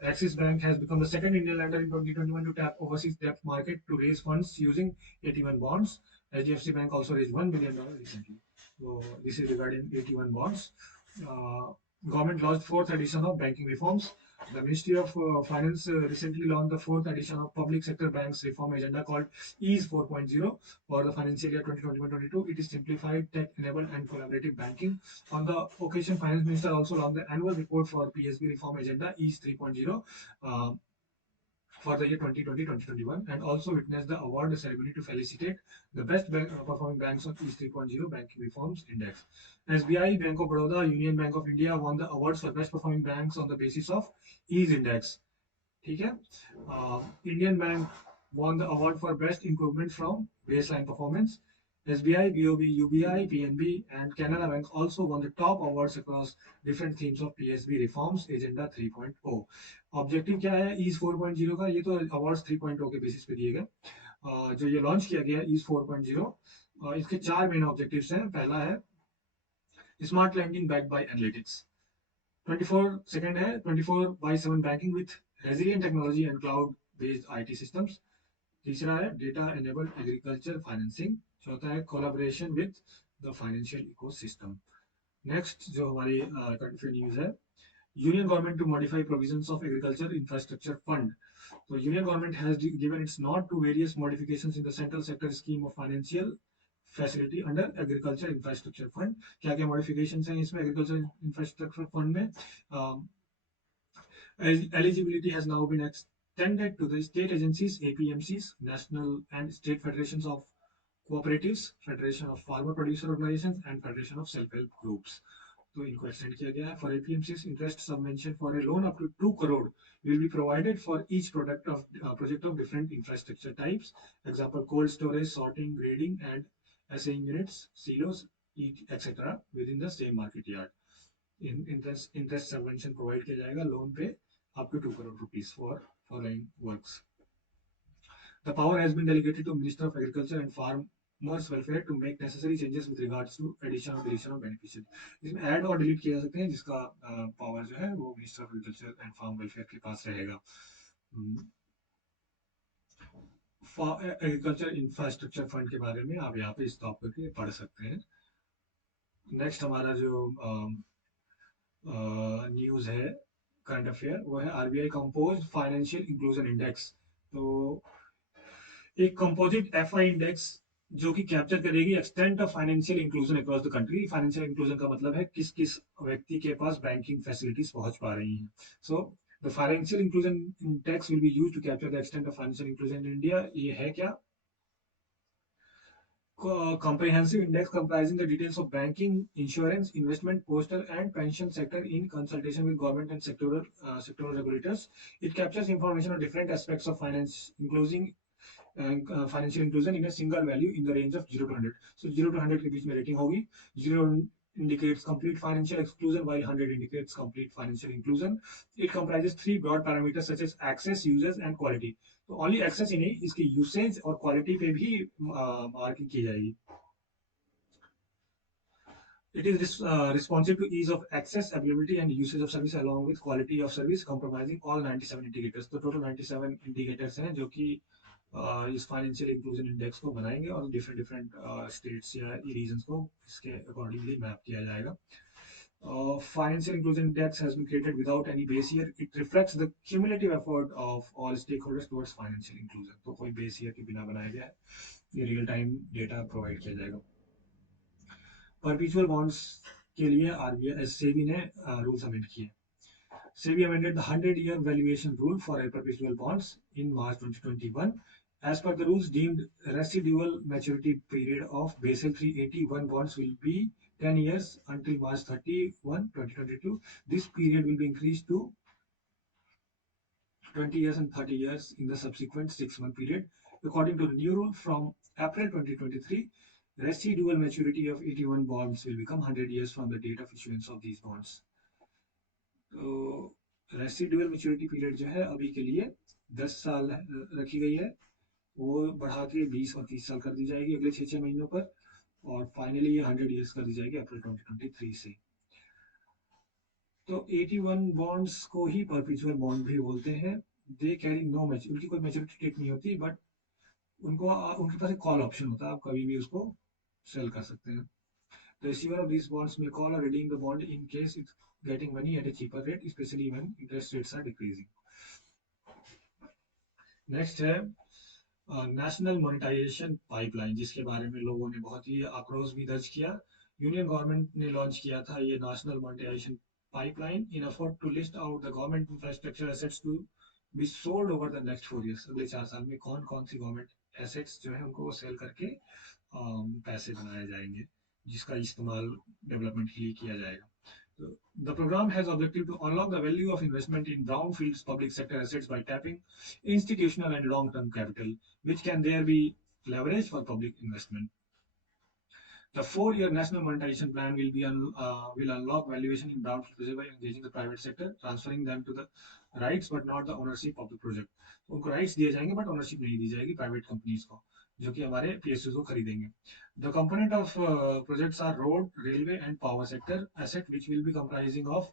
Axis Bank has become the second Indian lender in 2021 to tap overseas debt market to raise funds using 81 bonds. HDFC Bank also raised $1 billion recently. So this is regarding 81 bonds. Government launched 4th edition of banking reforms. The Ministry of Finance recently launched the fourth edition of Public Sector Banks Reform Agenda called EASE 4.0 for the financial year 2021-22. It is simplified, tech-enabled, and collaborative banking. On the occasion, Finance Minister also launched the annual report for PSB Reform Agenda EASE 3.0. For the year 2020-2021, and also witnessed the award ceremony to felicitate the best performing banks on EASE 3.0 Banking Reforms Index. SBI, Bank of Baroda, Union Bank of India won the awards for best performing banks on the basis of EASE Index. ठीक है. Indian Bank won the award for best improvement from baseline performance. SBI, BOB, UBI, PNB, and Canara Bank also won the top awards across different themes of PSB reforms Agenda 3.0. Objective क्या है ease 4.0 का? ये तो awards 3.0 के basis पे दिए गए. जो ये लॉन्च किया गया ईज 4.0, इसके 4 मेन ऑब्जेक्टिव्स हैं. पहला है smart landing backed by analytics. 24 second है 24/7 banking with resilient technology and cloud based IT systems. तीसरा है डेटा एनेबल्ड एग्रीकल्चर फाइनेंसिंग. चौथा है collaboration with the financial ecosystem. Next जो हमारी करंट न्यूज है, Union government to modify provisions of agriculture infrastructure fund. So Union government has given its nod to various modifications in the central sector scheme of financial facility under agriculture infrastructure fund. क्या क्या modifications हैं इसमें agriculture infrastructure fund में? Eligibility has now been extended to the state agencies, APMCs, national and state federations of cooperatives, federation of farmer producer organizations, and federation of self-help groups. तो इनको extend किया गया है. For APMCs interest subvention for a loan up to 2 crore will be provided for each project of different infrastructure types. Example, cold storage, sorting, grading, and assaying units, silos, etc. within the same market yard. Interest subvention provide किया जाएगा loan पे up to 2 crore rupees for following works. The power has been delegated to Minister of Agriculture and Farmers Welfare to make necessary changes with regards to addition or deletion of beneficiary. इसमें add और delete किया जा सकते हैं जिसका power जो है वो minister of agriculture and farm welfare के पास रहेगा. एग्रीकल्चर इंफ्रास्ट्रक्चर फंड के बारे में आप यहाँ पे स्टॉप करके पढ़ सकते हैं. नेक्स्ट हमारा जो न्यूज है करंट अफेयर वो है RBI composed financial inclusion index. तो एक कंपोजिट एफआई इंडेक्स जो कि कैप्चर करेगी extent of financial inclusion across the country. Financial inclusion का मतलब है किस किस व्यक्ति के पास बैंकिंग फैसिलिटीज पहुंच पा रही हैं. So the financial inclusion index will be used to capture the extent of financial inclusion in India. ये है क्या? Comprehensive index comprising the details of banking, insurance, investment, postal, and pension sector in consultation with government and sectoral regulators. It captures information on different aspects of finance, including financial inclusion in a single value in the range of 0 to 100. So 0 to 100 के बीच में rating होगी. 0 indicates complete financial exclusion while 100 indicates complete financial inclusion. It comprises 3 broad parameters such as access, usage and quality. तो only access ही नहीं, इसकी usage और quality पे भी marking की जाएगी. It is responsive to ease of access, availability, and usage of service along with quality of service, compromising all 97 indicators. तो total 97 indicators हैं जो कि इस फाइनेंशियल इंक्लूजन इंडेक्स को बनाएंगे और डिफरेंट डिफरेंट स्टेट्स या रीजन्स को इसके अकॉर्डिंगली मैप किया जाएगा. Financial inclusion index has been created without any base year. It reflects the cumulative effort of all stakeholders towards financial inclusion. तो कोई base year के बिना बनाया गया है. ये real time data provide किया जाएगा. Perpetual bonds के लिए आरबीआई सेबी ने रूल्स अमेंड किए. SEBI amended the 100-year valuation rule for perpetual bonds in March 2021. As per the rules deemed residual maturity period of Basel 381 bonds will be 10 years until March 31, 2022. This period will be increased to 20 years and 30 years in the subsequent 6-month period. According to the new rule, from April 2023, residual maturity of 81 bonds will become 100 years from the date of issuance of these bonds. तो residual maturity period जो है अभी के लिए 10 साल रखी गई है, वो बढ़ा के 20 और 30 साल कर दी जाएगी अगले 6 महीनों पर, और फाइनली ये 100 इयर्स कर दी जाएगी अप्रैल 2023 से. तो 81 बॉन्ड्स को ही परपेचुअल बॉन्ड भी बोलते हैं. दे कैरी नो मैच्योरिटी, उनकी कोई मैच्योरिटी डेट नहीं होती, बट उनके पास एक कॉल ऑप्शन होता है, आप कभी भी उसको सेल कर सकते हैं. The issuer of these bonds may call or redeem the bond in case getting money at a cheaper rate, especially when interest rates are decreasing. Next है नेशनल मोनेटाइजेशन पाइपलाइन, जिसके बारे में लोगों ने बहुत ही आक्रोश भी दर्ज किया। यूनियन गवर्नमेंट ने लॉन्च किया था ये national monetisation pipeline in effort to list out the government infrastructure assets to be sold over the next 4 years। अगले 4 साल में कौन कौन सी गवर्नमेंट एसेट्स जो है उनको सेल करके पैसे बनाए जाएंगे, जिसका इस्तेमाल डेवलपमेंट के लिए किया जाएगा। The program has objective to unlock the value of investment in brownfields public sector assets by tapping institutional and long-term capital, which can there be leveraged for public investment. The 4-year national monetization plan will unlock valuation in brownfield projects by engaging the private sector, transferring them to the rights but not the ownership of the project. तो उनको rights दिए जाएंगे but ownership नहीं दी जाएगी private companies को, जो कि हमारे PSUs को खरीदेंगे। The component of projects are road, railway, and power sector asset, which will be comprising of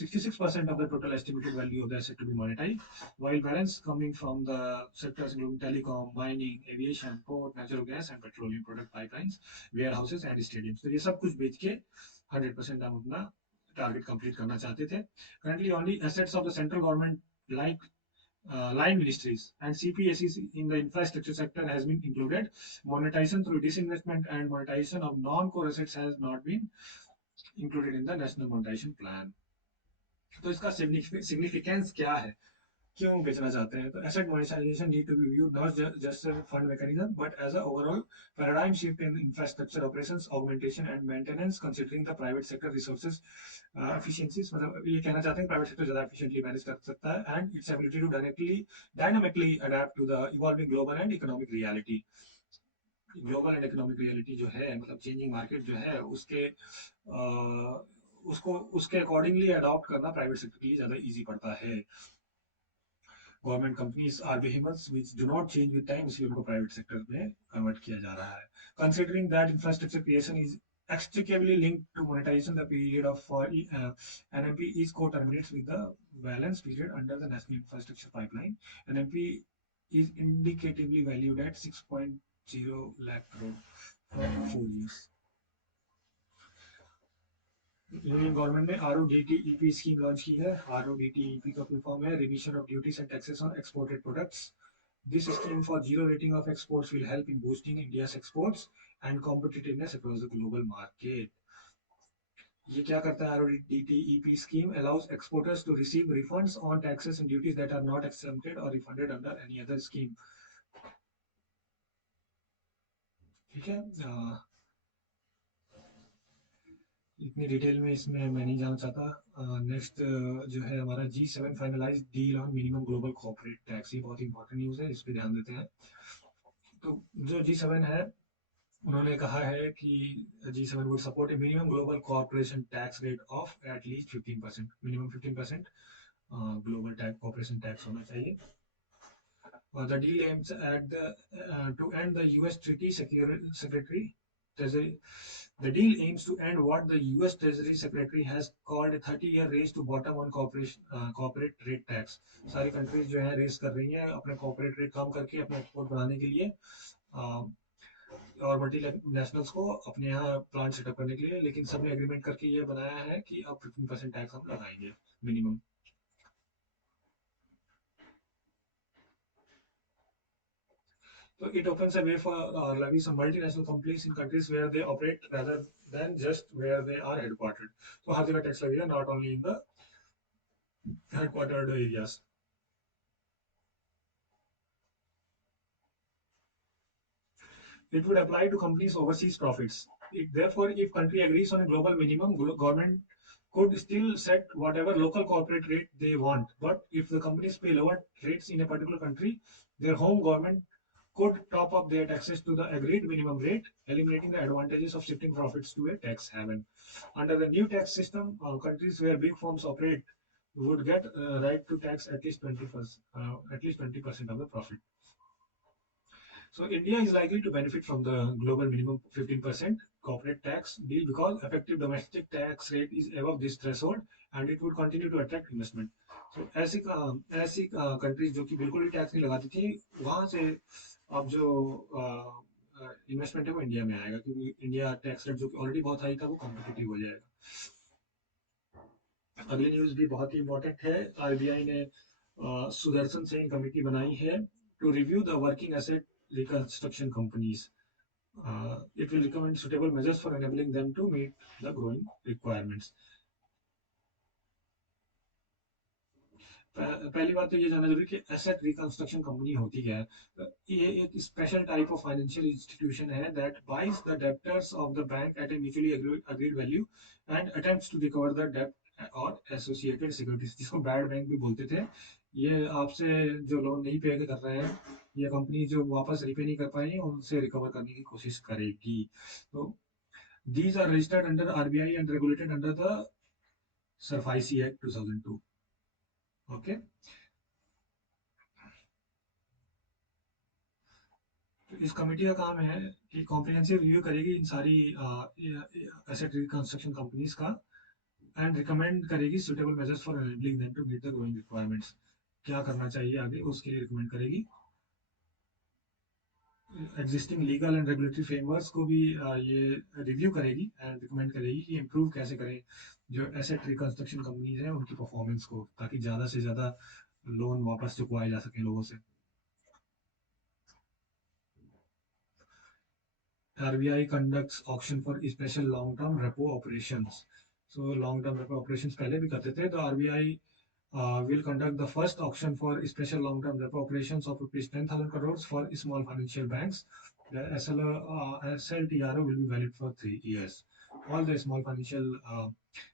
66% of the total estimated value of the asset to be monetized, while balance coming from the sectors including telecom, mining, aviation, port, natural gas, and petroleum product pipelines, warehouses, and stadiums. तो ये सब कुछ बेच के 100% हम अपना target complete करना चाहते थे। Currently, only assets of the central government like line ministries and CPSEs in the infrastructure sector has been included. Monetization through disinvestment and monetization of non-core assets has not been included in the national monetization plan. तो इसका significance क्या है, क्यों बेचना चाहते हैं? तो asset monetisation need to be viewed not just as a fund mechanism but as a overall paradigm shift in infrastructure operations, augmentation and maintenance, considering the private sector resources efficiencies। मतलब ये कहना चाहते हैं प्राइवेट सेक्टर ज्यादा efficiently manage कर सकता है and its ability to dynamically adapt to the evolving global and economic reality। Global and economic reality जो है, मतलब चेंजिंग मार्केट जो है, उसके अकॉर्डिंगली अडॉप्ट करना प्राइवेट सेक्टर के लिए ज्यादा इजी पड़ता है। Government companies are behemoths which do not change with time, इसलिए उनको प्राइवेट सेक्टर में कन्वर्ट किया जा रहा है। Considering that infrastructure creation is extricably linked to monetization, the period of for NMP is co-terminates with the balance period under the National Infrastructure Pipeline. NMP is indicatively valued at 6.0 lakh crore for 4 years. Union government ने RODTEP scheme launch की है। RODTEP का full form है remission of duties and taxes on exported products. This scheme for zero rating of exports will help in boosting India's exports and competitiveness across the global market. ये क्या करता है? RODTEP scheme allows exporters to receive refunds on taxes and duties that are not exempted or refunded under any other scheme। ठीक है, इतनी detail में इसमें मैं नहीं जाना चाहता। नेक्स्ट जो है हमारा G7 finalise deal on minimum global corporate tax. ये बहुत इंपॉर्टेंट न्यूज़ है, इस पर ध्यान देते हैं। तो जो G7 है, उन्होंने कहा है कि G7 would support a minimum global corporation tax rate of at least 15%, minimum 15% global tax corporation tax होना चाहिए। The deal aims at to end the U.S. Treasury Secretary. The deal aims to end what the U.S. Treasury Secretary has called a 30-year race to bottom on corporate rate tax। सारी countries जो है race कर रही हैं अपने corporate rate कम करके अपने export बढ़ाने के लिए, और मल्टी नेशनल्स को अपने यहाँ प्लांट सेटअप करने के लिए, लेकिन सबने एग्रीमेंट करके ये बनाया है कि अब 15% टैक्स हम लगाएंगे minimum. So it opens a way for levies on multinational companies in countries where they operate rather than just where they are headquartered. तो हर जगह टैक्स लगेगा, not only in the headquartered areas। It would apply to companies' overseas profits। Therefore, if country agrees on a global minimum, government could still set whatever local corporate rate they want. But if the companies pay lower rates in a particular country, their home government could top up their taxes to the agreed minimum rate, eliminating the advantages of shifting profits to a tax haven। Under the new tax system, countries where big firms operate would get right to tax at least 20% of the profit। So India is likely to benefit from the global minimum 15% corporate tax deal because effective domestic tax rate is above this threshold and it would continue to attract investment। So ऐसी countries जो कि बिल्कुल ही tax नहीं लगाती थी, वहां से अब जो इन्वेस्टमेंट है वो इंडिया में आएगा, क्योंकि इंडिया टैक्स रेट जो कि ऑलरेडी बहुत हाई था वो कॉम्पिटिटिव हो जाएगा। अगली न्यूज भी बहुत ही इंपॉर्टेंट है। आरबीआई ने सुदर्शन सेन कमेटी बनाई है to review the working asset reconstruction companies. It will recommend suitable measures for enabling them to meet the growing requirements. पहली बात तो ये जानना जरूरी है कि एसेट रिकंस्ट्रक्शन कंपनी होती क्या है। ये एक special type of financial institution है that buys the debtors of the bank at a mutually agreed value and attempts to recover the डेब्ट और एसोसिएटेड सिक्योरिटीज, जिसको बैड बैंक भी बोलते थे। ये आपसे जो लोन नहीं पे कर रहे हैं, ये कंपनी जो वापस रिपे नहीं कर पाई है उनसे रिकवर करने की कोशिश करेगी। तो these are registered under RBI and regulated under the SARFAISI Act 2002. Okay. तो इस कमेटी का काम है कि कॉम्प्रिहेंसिव रिव्यू करेगी इन सारी एसेट रिकंस्ट्रक्शन कंपनीज का एंड रिकमेंड करेगी suitable measures for enabling them to meet the growing requirements. क्या करना चाहिए आगे उसके लिए रिकमेंड करेगी। Existing legal and regulatory frameworks को भी ये रिव्यू करेगी एंड रिकमेंड करेगी कि इम्प्रूव कैसे करें जो एसेट रिकंस्ट्रक्शन कंपनीज हैं उनकी परफॉर्मेंस को, ताकि ज़्यादा से ज़्यादा लोन वापस चुकवाए जा सकें लोगों से। RBI conducts auction for special long-term repo operations. So long-term repo operations पहले भी करते थे, तो RBI will conduct the first auction for special long-term repo operations of rupees 10,000 crores for small financial banks. The SLTRO will be valid for 3 years. All the small financial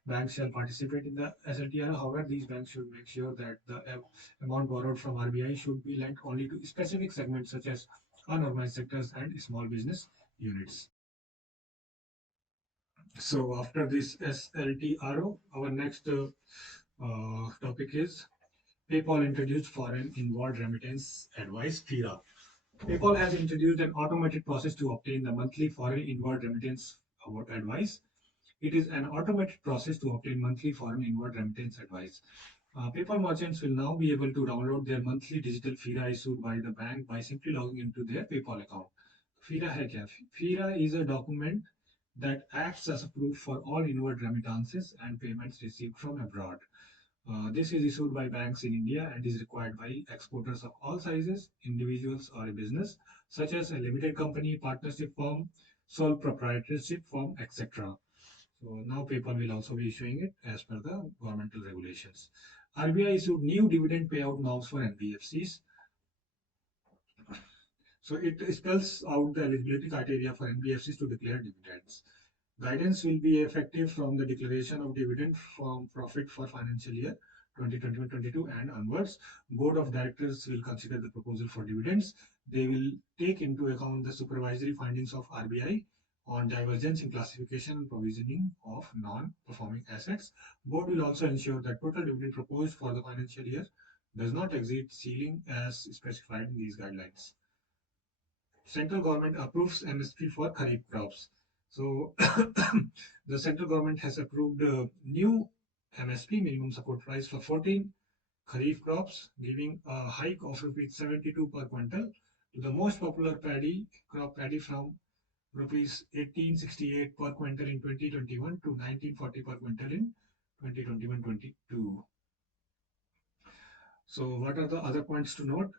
banks shall participate in the SLTRO. However, these banks should make sure that the amount borrowed from RBI should be lent only to specific segments such as unorganized sectors and small business units. So after this SLTRO, our next topic is PayPal introduced foreign inward remittance advice FIRA. PayPal has introduced an automated process to obtain the monthly foreign inward remittance advice. It is an automated process to obtain monthly foreign inward remittance advice. PayPal merchants will now be able to download their monthly digital FIRA issued by the bank by simply logging into their PayPal account. FIRA है क्या? FIRA is a document that acts as a proof for all inward remittances and payments received from abroad. This is issued by banks in India and is required by exporters of all sizes, individuals or a business, such as a limited company, partnership firm, sole proprietorship firm, etc. So now PayPal will also be issuing it as per the governmental regulations. RBI issued new dividend payout norms for NBFCs. So it spells out the eligibility criteria for NBFCs to declare dividends. Guidance will be effective from the declaration of dividend from profit for financial year 2021-22 and onwards. Board of directors will consider the proposal for dividends. They will take into account the supervisory findings of RBI on divergence in classification and provisioning of non-performing assets. Board will also ensure that total dividend proposed for the financial year does not exceed ceiling as specified in these guidelines. Central government approves MSP for Kharif crops. So the central government has approved new MSP, minimum support price, for 14 Kharif crops, giving a hike of rupees 72 per quintal to the most popular paddy from rupees 1868 per quintal in 2021 to 1940 per quintal in 2021-22. So what are the other points to note?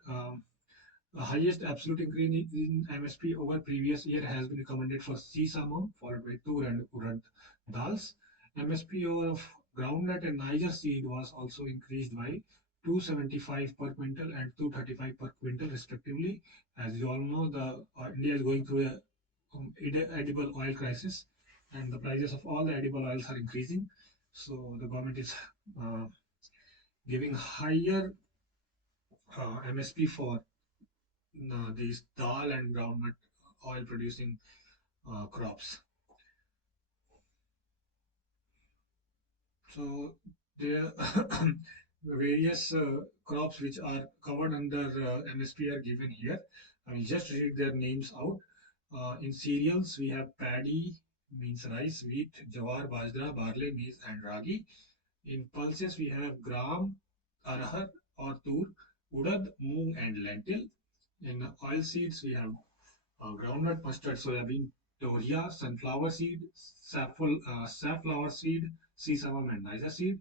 The highest absolute increase in MSP over previous year has been recommended for sesame, followed by tur and urad dals. MSP of groundnut and Niger seed was also increased by 275 per quintal and 235 per quintal respectively. As you all know, the India is going through a edible oil crisis, and the prices of all the edible oils are increasing. So the government is uh, giving higher MSP for these dal and groundnut oil producing crops. So there are various crops which are covered under MSP are given here. I will just read their names out. In cereals, we have paddy, means rice, wheat, jawar, bajra, barley, maize, and ragi. In pulses, we have gram, arhar or tur, urad, moong, and lentil. In oilseeds, we have groundnut, mustard, soybean, toria, sunflower seed, safflower seed, sesame, and Niger seed.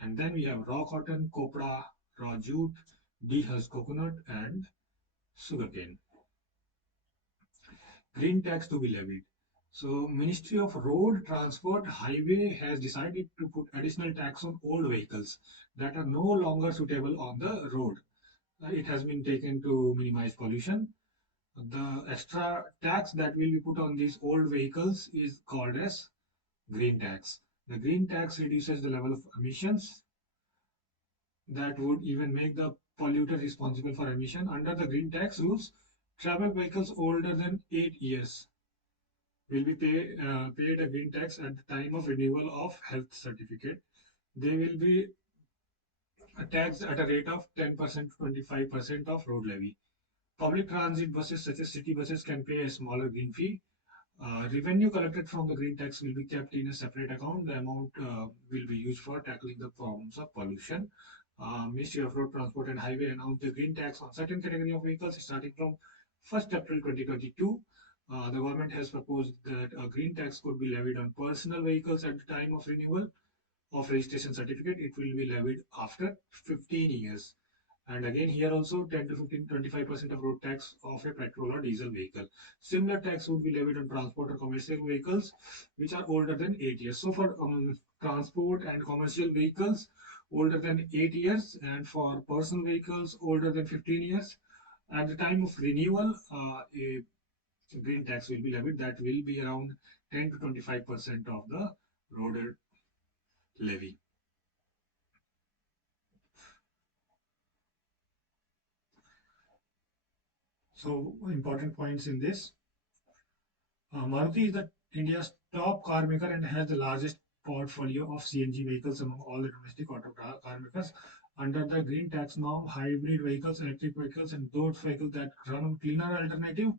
And then we have raw cotton, copra, raw jute, dehusked coconut, and sugarcane. Green tax to be levied. So, Ministry of Road Transport Highway has decided to put additional tax on old vehicles that are no longer suitable on the road. It has been taken to minimize pollution. The extra tax that will be put on these old vehicles is called as green tax. The green tax reduces the level of emissions that would even make the polluter responsible for emission. Under the green tax rules, travel vehicles older than 8 years will be paid a green tax at the time of renewal of health certificate. They will be taxed at a rate of 10% to 25% of road levy. Public transit buses such as city buses can pay a smaller green fee. Revenue collected from the green tax will be kept in a separate account. The amount will be used for tackling the problems of pollution. Ministry of Road Transport and Highway announced the green tax on certain category of vehicles starting from 1st April 2022. The government has proposed that a green tax could be levied on personal vehicles at the time of renewal of registration certificate. It will be levied after 15 years. And again, here also 10 to 15, 25% of road tax of a petrol or diesel vehicle. Similar tax would be levied on transport or commercial vehicles which are older than 8 years. So for transport and commercial vehicles older than 8 years, and for personal vehicles older than 15 years, at the time of renewal, a green tax will be levied. That will be around 10 to 25% of the road levy. So important points in this. Maruti is the India's top car maker and has the largest portfolio of CNG vehicles among all the domestic auto car makers. Under the green tax norm, hybrid vehicles, electric vehicles, and those vehicles that run on cleaner alternative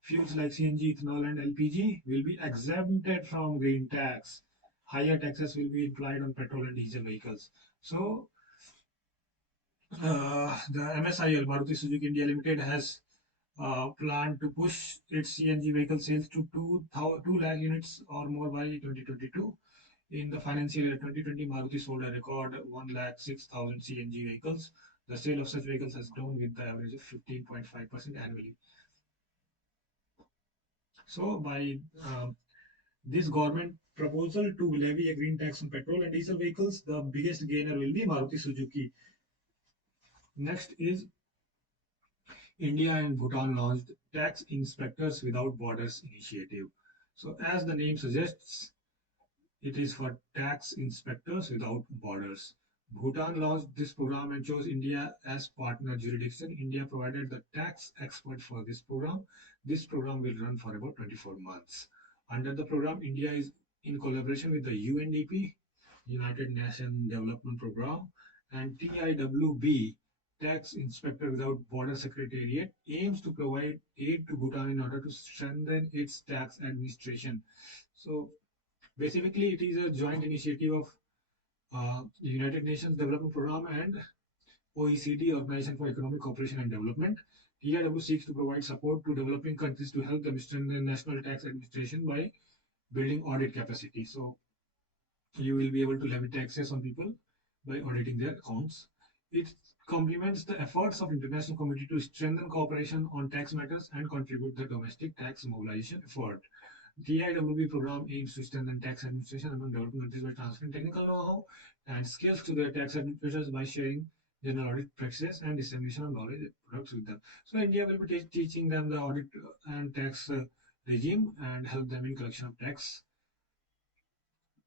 fuels like CNG, ethanol, and LPG will be exempted from green tax. Higher taxes will be applied on petrol and diesel vehicles. So, the MSIL, Maruti Suzuki India Limited, has plan to push its CNG vehicle sales to 2 lakh units or more by 2022. In the financial year 2020, Maruti sold a record 1 lakh 6,000 CNG vehicles. The sale of such vehicles has grown with the average of 15.5% annually. So, by this government proposal to levy a green tax on petrol and diesel vehicles, the biggest gainer will be Maruti Suzuki. Next is India and Bhutan launched Tax Inspectors Without Borders initiative. So, as the name suggests, it is for tax inspectors without borders. Bhutan launched this program and chose India as partner jurisdiction. India provided the tax expert for this program. This program will run for about 24 months. Under the program, India is in collaboration with the UNDP, United Nations Development Program, and TIWB, Tax Inspector Without Border Secretariat, aims to provide aid to Bhutan in order to strengthen its tax administration. So, basically, it is a joint initiative of the United Nations Development Program and OECD, Organization for Economic Cooperation and Development. TIW seeks to provide support to developing countries to help them strengthen national tax administration by building audit capacity. So you will be able to levy taxes on people by auditing their accounts. It complements the efforts of international community to strengthen cooperation on tax matters and contribute the domestic tax mobilization effort. TIWB program aims to strengthen tax administration among developing countries by transferring technical know-how and skills to their tax administrators by sharing general audit practices and dissemination of knowledge products with them. So India will be teaching them the audit and tax regime and help them in collection of tax.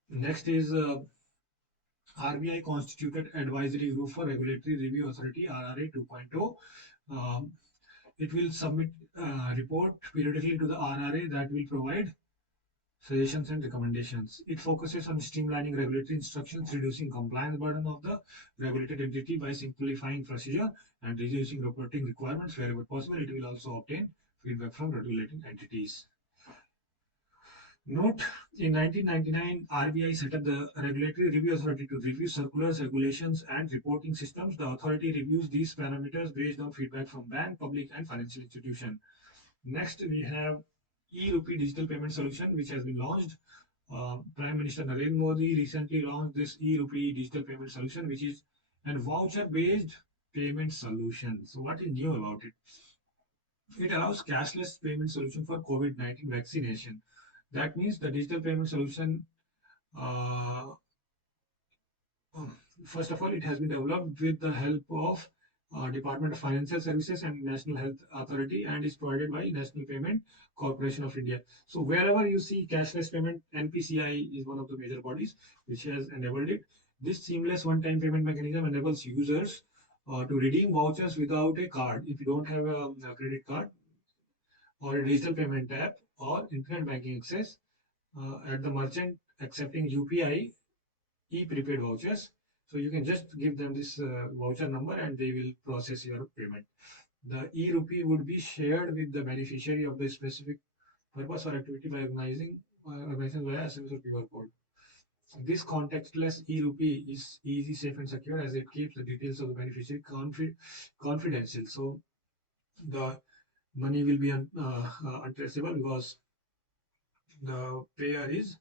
Next is RBI constituted advisory group for regulatory review authority RRA 2.0. Um, it will submit report periodically to the RRA that will provide suggestions and recommendations. It focuses on streamlining regulatory instructions, reducing compliance burden of the regulated entity by simplifying procedure and reducing reporting requirements wherever possible. It will also obtain feedback from regulating entities. Note, in 1999, RBI set up the Regulatory Review Authority to review circulars, regulations, and reporting systems. The authority reviews these parameters based on feedback from bank, public, and financial institution. Next, we have e-Rupee digital payment solution, which has been launched. Prime Minister Narendra Modi recently launched this e-rupee digital payment solution, which is a voucher-based payment solution. So what is new about it? It allows cashless payment solution for COVID-19 vaccination. That means the digital payment solution, uh, um, first of all, it has been developed with the help of Department of Financial Services and National Health Authority and is provided by National Payment Corporation of India. So wherever you see cashless payment, NPCI is one of the major bodies which has enabled it. This seamless one-time payment mechanism enables users to redeem vouchers without a card. If you don't have a credit card or a digital payment app or internet banking access at the merchant accepting UPI e-prepaid vouchers. So you can just give them this voucher number and they will process your payment. The e-rupee would be shared with the beneficiary of the specific purpose or activity by organization via SMS or QR code. This contactless e-rupee is easy, safe, and secure as it keeps the details of the beneficiary confidential. So the money will be untraceable because the payer's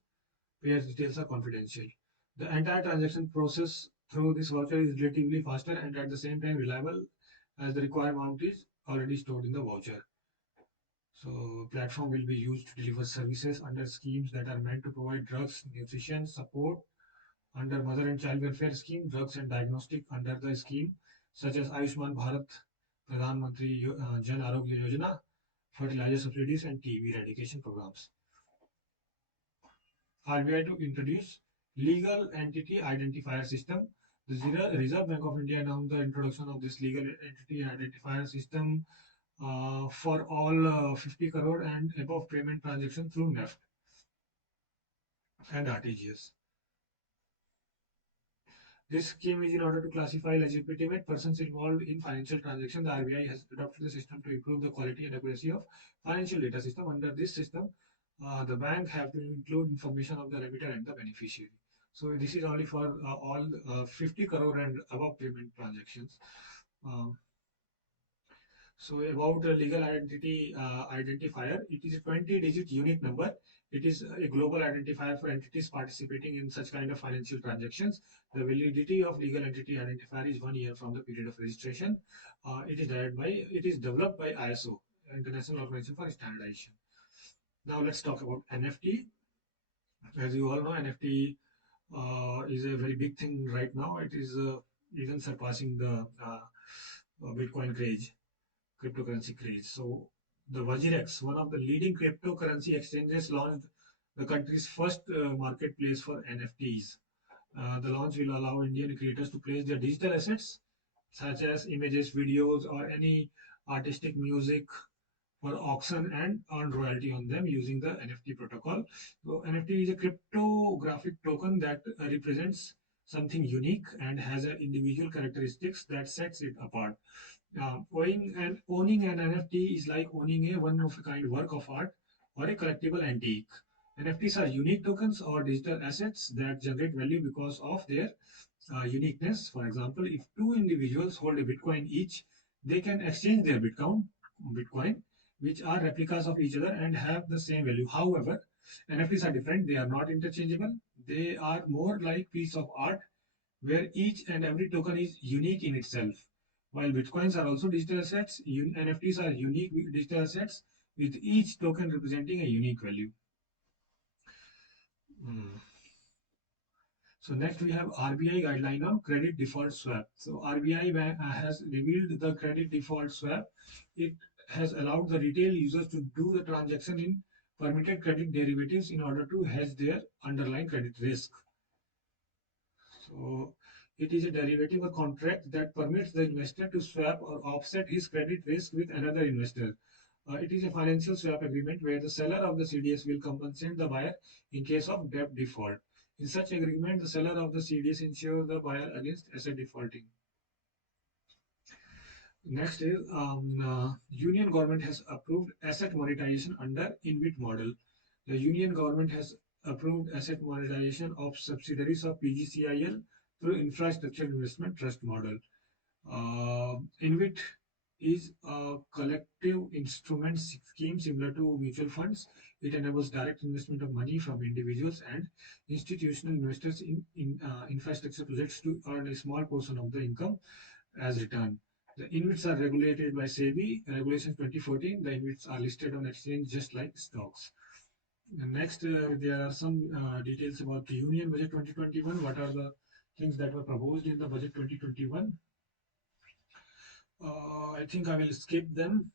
details are confidential. The entire transaction process through this voucher is relatively faster and at the same time reliable as the required amount is already stored in the voucher. So platform will be used to deliver services under schemes that are meant to provide drugs, nutrition, support under mother and child welfare scheme, drugs and diagnostic under the scheme such as Ayushman Bharat, Pradhan Mantri Jan Arogya Yojana, fertilizer subsidies and TB eradication programs. RBI to introduce legal entity identifier system. The Reserve Bank of India announced the introduction of this legal entity identifier system for all 50 crore and above payment transactions through NEFT and RTGS. This scheme is in order to classify legitimate persons involved in financial transactions. The RBI has adopted the system to improve the quality and accuracy of financial data system. Under this system, the bank have to include information of the remitter and the beneficiary. So this is only for all 50 crore and above payment transactions. Um, so about the legal identity identifier, it is a 20-digit unique number. It is a global identifier for entities participating in such kind of financial transactions. The validity of legal entity identifier is 1 year from the period of registration. It is developed by ISO, International Organization for Standardization. Now let's talk about NFT. As you all know, NFT is a very big thing right now. It is even surpassing the Bitcoin craze, cryptocurrency craze. So the Wajirex, one of the leading cryptocurrency exchanges, launched the country's first marketplace for NFTs. The launch will allow Indian creators to place their digital assets, such as images, videos, or any artistic music for auction and earn royalty on them using the NFT protocol. So NFT is a cryptographic token that represents something unique and has a individual characteristics that sets it apart. Owning an NFT is like owning a one of a kind work of art or a collectible antique. NFTs are unique tokens or digital assets that generate value because of their uniqueness. For example, if two individuals hold a Bitcoin each, they can exchange their Bitcoin, which are replicas of each other and have the same value. However, NFTs are different. They are not interchangeable. They are more like piece of art where each and every token is unique in itself. While Bitcoins are also digital assets, NFTs are unique digital assets with each token representing a unique value. Mm. So next we have RBI guideline on credit default swap. So RBI has revealed the credit default swap. It has allowed the retail users to do the transaction in permitted credit derivatives in order to hedge their underlying credit risk. So it is a derivative or contract that permits the investor to swap or offset his credit risk with another investor. It is a financial swap agreement where the seller of the CDS will compensate the buyer in case of debt default. In such agreement, the seller of the CDS ensures the buyer against asset defaulting. Next is Union government has approved asset monetization under InvIT model. The Union government has approved asset monetization of subsidiaries of PGCIL through infrastructure investment trust model. InvIT is a collective instrument scheme similar to mutual funds. It enables direct investment of money from individuals and institutional investors in infrastructure projects to earn a small portion of the income as return. The InvITs are regulated by SEBI, Regulations 2014. The InvITs are listed on exchange just like stocks. And next, there are some details about the Union Budget 2021. What are the things that were proposed in the Budget 2021? I think I will skip them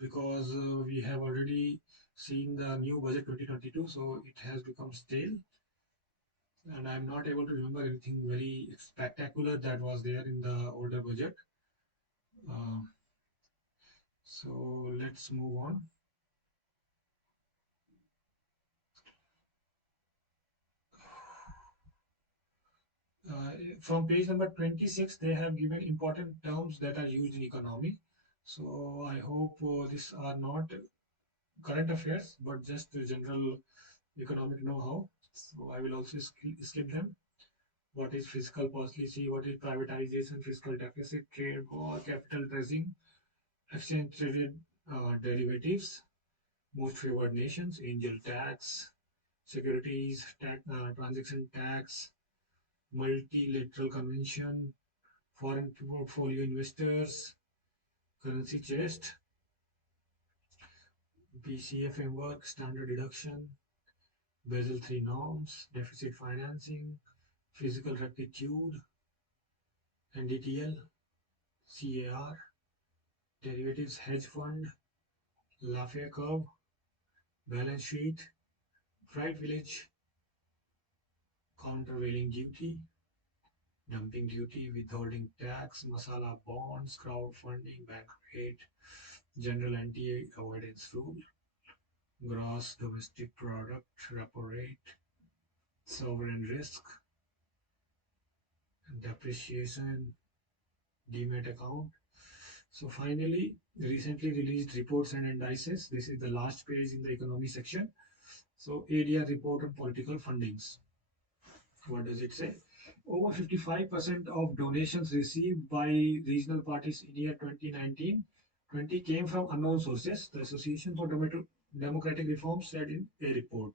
because we have already seen the new budget 2022, so it has become stale, and I'm not able to remember anything very spectacular that was there in the older budget. Uh, so let's move on. Uh, from page number 26, they have given important terms that are used in economy. So I hope these are not current affairs, but just the general economic know-how. So I will also skip them. What is fiscal policy? What is privatization, fiscal deficit, trade war, capital raising, exchange traded derivatives, most favored nations, angel tax, securities tax, transaction tax, multilateral convention, foreign portfolio investors, currency chest, BCA framework, standard deduction, Basel III norms, deficit financing, physical rectitude, NDTL, CAR, derivatives hedge fund, Lafayette curve, balance sheet, freight village, countervailing duty, dumping duty, withholding tax, masala bonds, crowdfunding, bank rate, general anti-avoidance rule, gross domestic product, repo rate, sovereign risk, depreciation, demat account. So finally, recently released reports and indices. This is the last page in the economy section. So ADR report on political fundings. What does it say? Over 55% of donations received by regional parties in year 2019-20 came from unknown sources, the Association for Democratic Reform said in a report.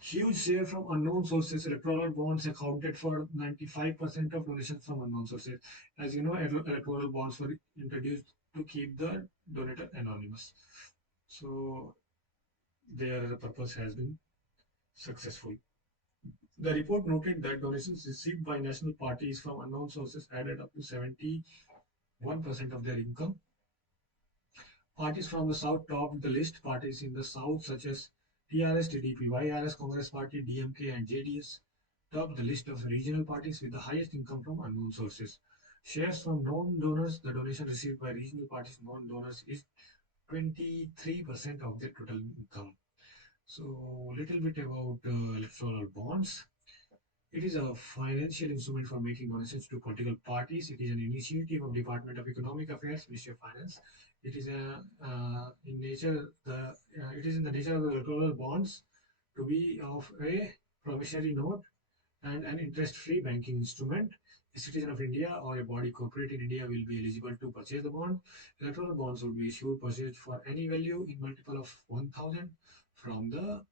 Huge share from unknown sources. Electoral bonds accounted for 95% of donations from unknown sources. As you know, electoral bonds were introduced to keep the donator anonymous. So their purpose has been successful. The report noted that donations received by national parties from unknown sources added up to 71% of their income. Parties from the South topped the list. Parties in the South, such as TRS, TDP, YRS, Congress Party, DMK, and JDS, topped the list of regional parties with the highest income from unknown sources. Shares from known donors, the donation received by regional parties, known donors, is 23% of their total income. So, little bit about electoral bonds. It is a financial instrument for making donations to political parties. It is an initiative of Department of Economic Affairs, Ministry of Finance. It is in nature it is in the nature of the electoral bonds to be of a promissory note and an interest-free banking instrument. A citizen of India or a body corporate in India will be eligible to purchase the bond. Electoral bonds will be issued purchased for any value in multiple of 1,000 from the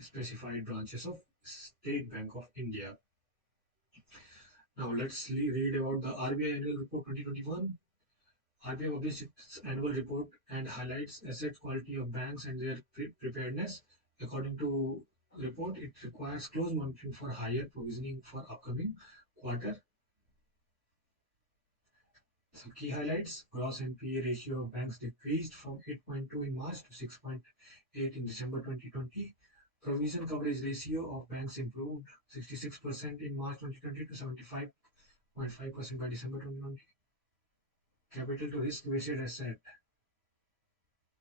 specified branches of State Bank of India. Now let's read about the RBI Annual Report 2021. RBI published its annual report and highlights asset quality of banks and their preparedness. According to report, it requires close monitoring for higher provisioning for upcoming quarter. So key highlights: gross NPA ratio of banks decreased from 8.2 in March to 6.8 in December 2020. Provision coverage ratio of banks improved 66% in March 2020 to 75.5% by December 2020. Capital to risk-weighted asset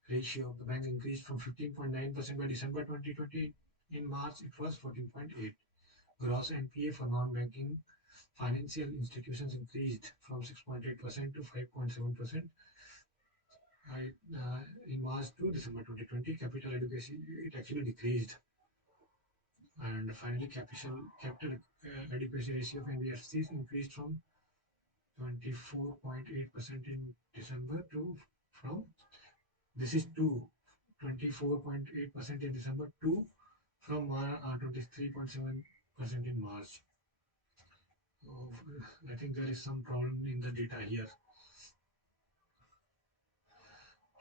ratio of the bank increased from 15.9% by December 2020. In March, it was 14.8. Gross NPA for non-banking financial institutions increased from 6.8% to 5.7% in March to December 2020. Capital adequacy, it actually decreased. And finally, capital adequacy ratio of NBFCs increased from 24.8% in December to from this is 24.8% in December to from 23.7% in March. So I think there is some problem in the data here.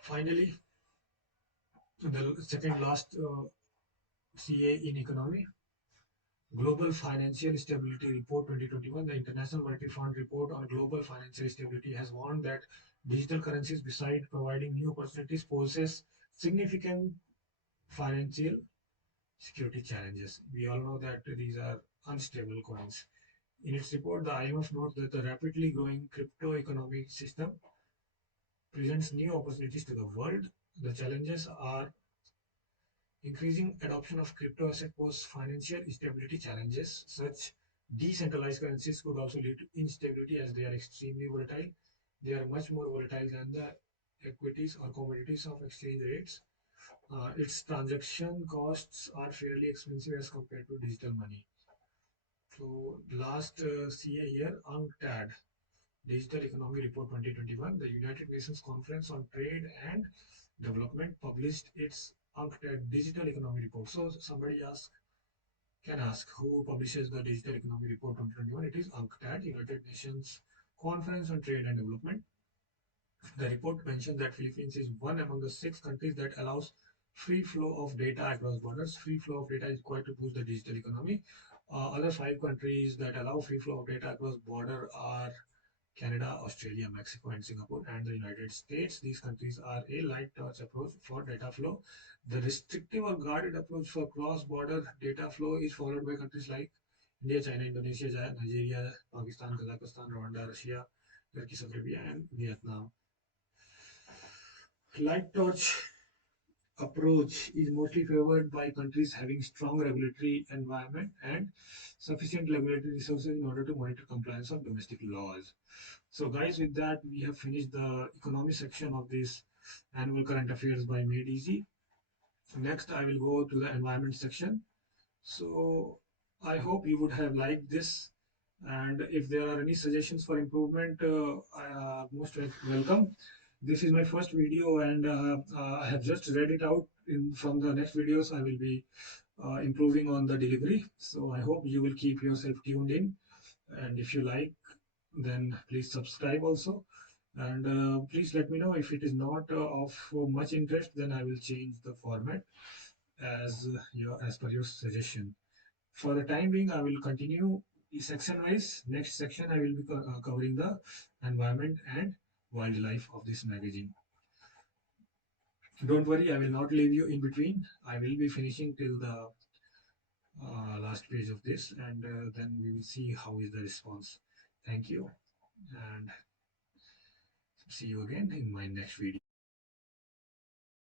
Finally, the second last CA in economy, Global Financial Stability Report 2021, the International Monetary Fund report on global financial stability has warned that digital currencies, beside providing new opportunities, poses significant financial security challenges. We all know that these are unstable coins. In its report, the IMF notes that the rapidly growing crypto economic system presents new opportunities to the world. The challenges are increasing adoption of crypto asset pose financial instability challenges. Such decentralized currencies could also lead to instability as they are extremely volatile. They are much more volatile than the equities or commodities of exchange rates. Its transaction costs are fairly expensive as compared to digital money. So last CA year, UNCTAD, Digital Economy Report 2021, the United Nations Conference on Trade and Development published its UNCTAD Digital Economy Report. So somebody can ask who publishes the Digital Economy Report 2021. It is UNCTAD, United Nations Conference on Trade and Development. The report mentioned that Philippines is one among the 6 countries that allows free flow of data across borders. Free flow of data is required to boost the digital economy. Other 5 countries that allow free flow of data across border are Canada, Australia, Mexico, and Singapore, and the United States. These countries are a light touch approach for data flow. The restrictive or guarded approach for cross-border data flow is followed by countries like India, China, Indonesia, Nigeria, Pakistan, Kazakhstan, Rwanda, Russia, Turkey, Saudi Arabia, and Vietnam. Light touch approach is mostly favored by countries having strong regulatory environment and sufficient regulatory resources in order to monitor compliance of domestic laws. So guys, with that, we have finished the economy section of this annual current affairs by Made Easy. Next, I will go to the environment section. So I hope you would have liked this. And if there are any suggestions for improvement, most welcome. This is my first video and I have just read it out. From the next videos, I will be improving on the delivery. So I hope you will keep yourself tuned in. And if you like, then please subscribe also. And please let me know if it is not of much interest, then I will change the format as per your suggestion. For the time being, I will continue section wise. Next section, I will be covering the environment and wildlife of this magazine. Don't worry, I will not leave you in between. I will be finishing till the last page of this, and then we will see how is the response. Thank you, and see you again in my next video.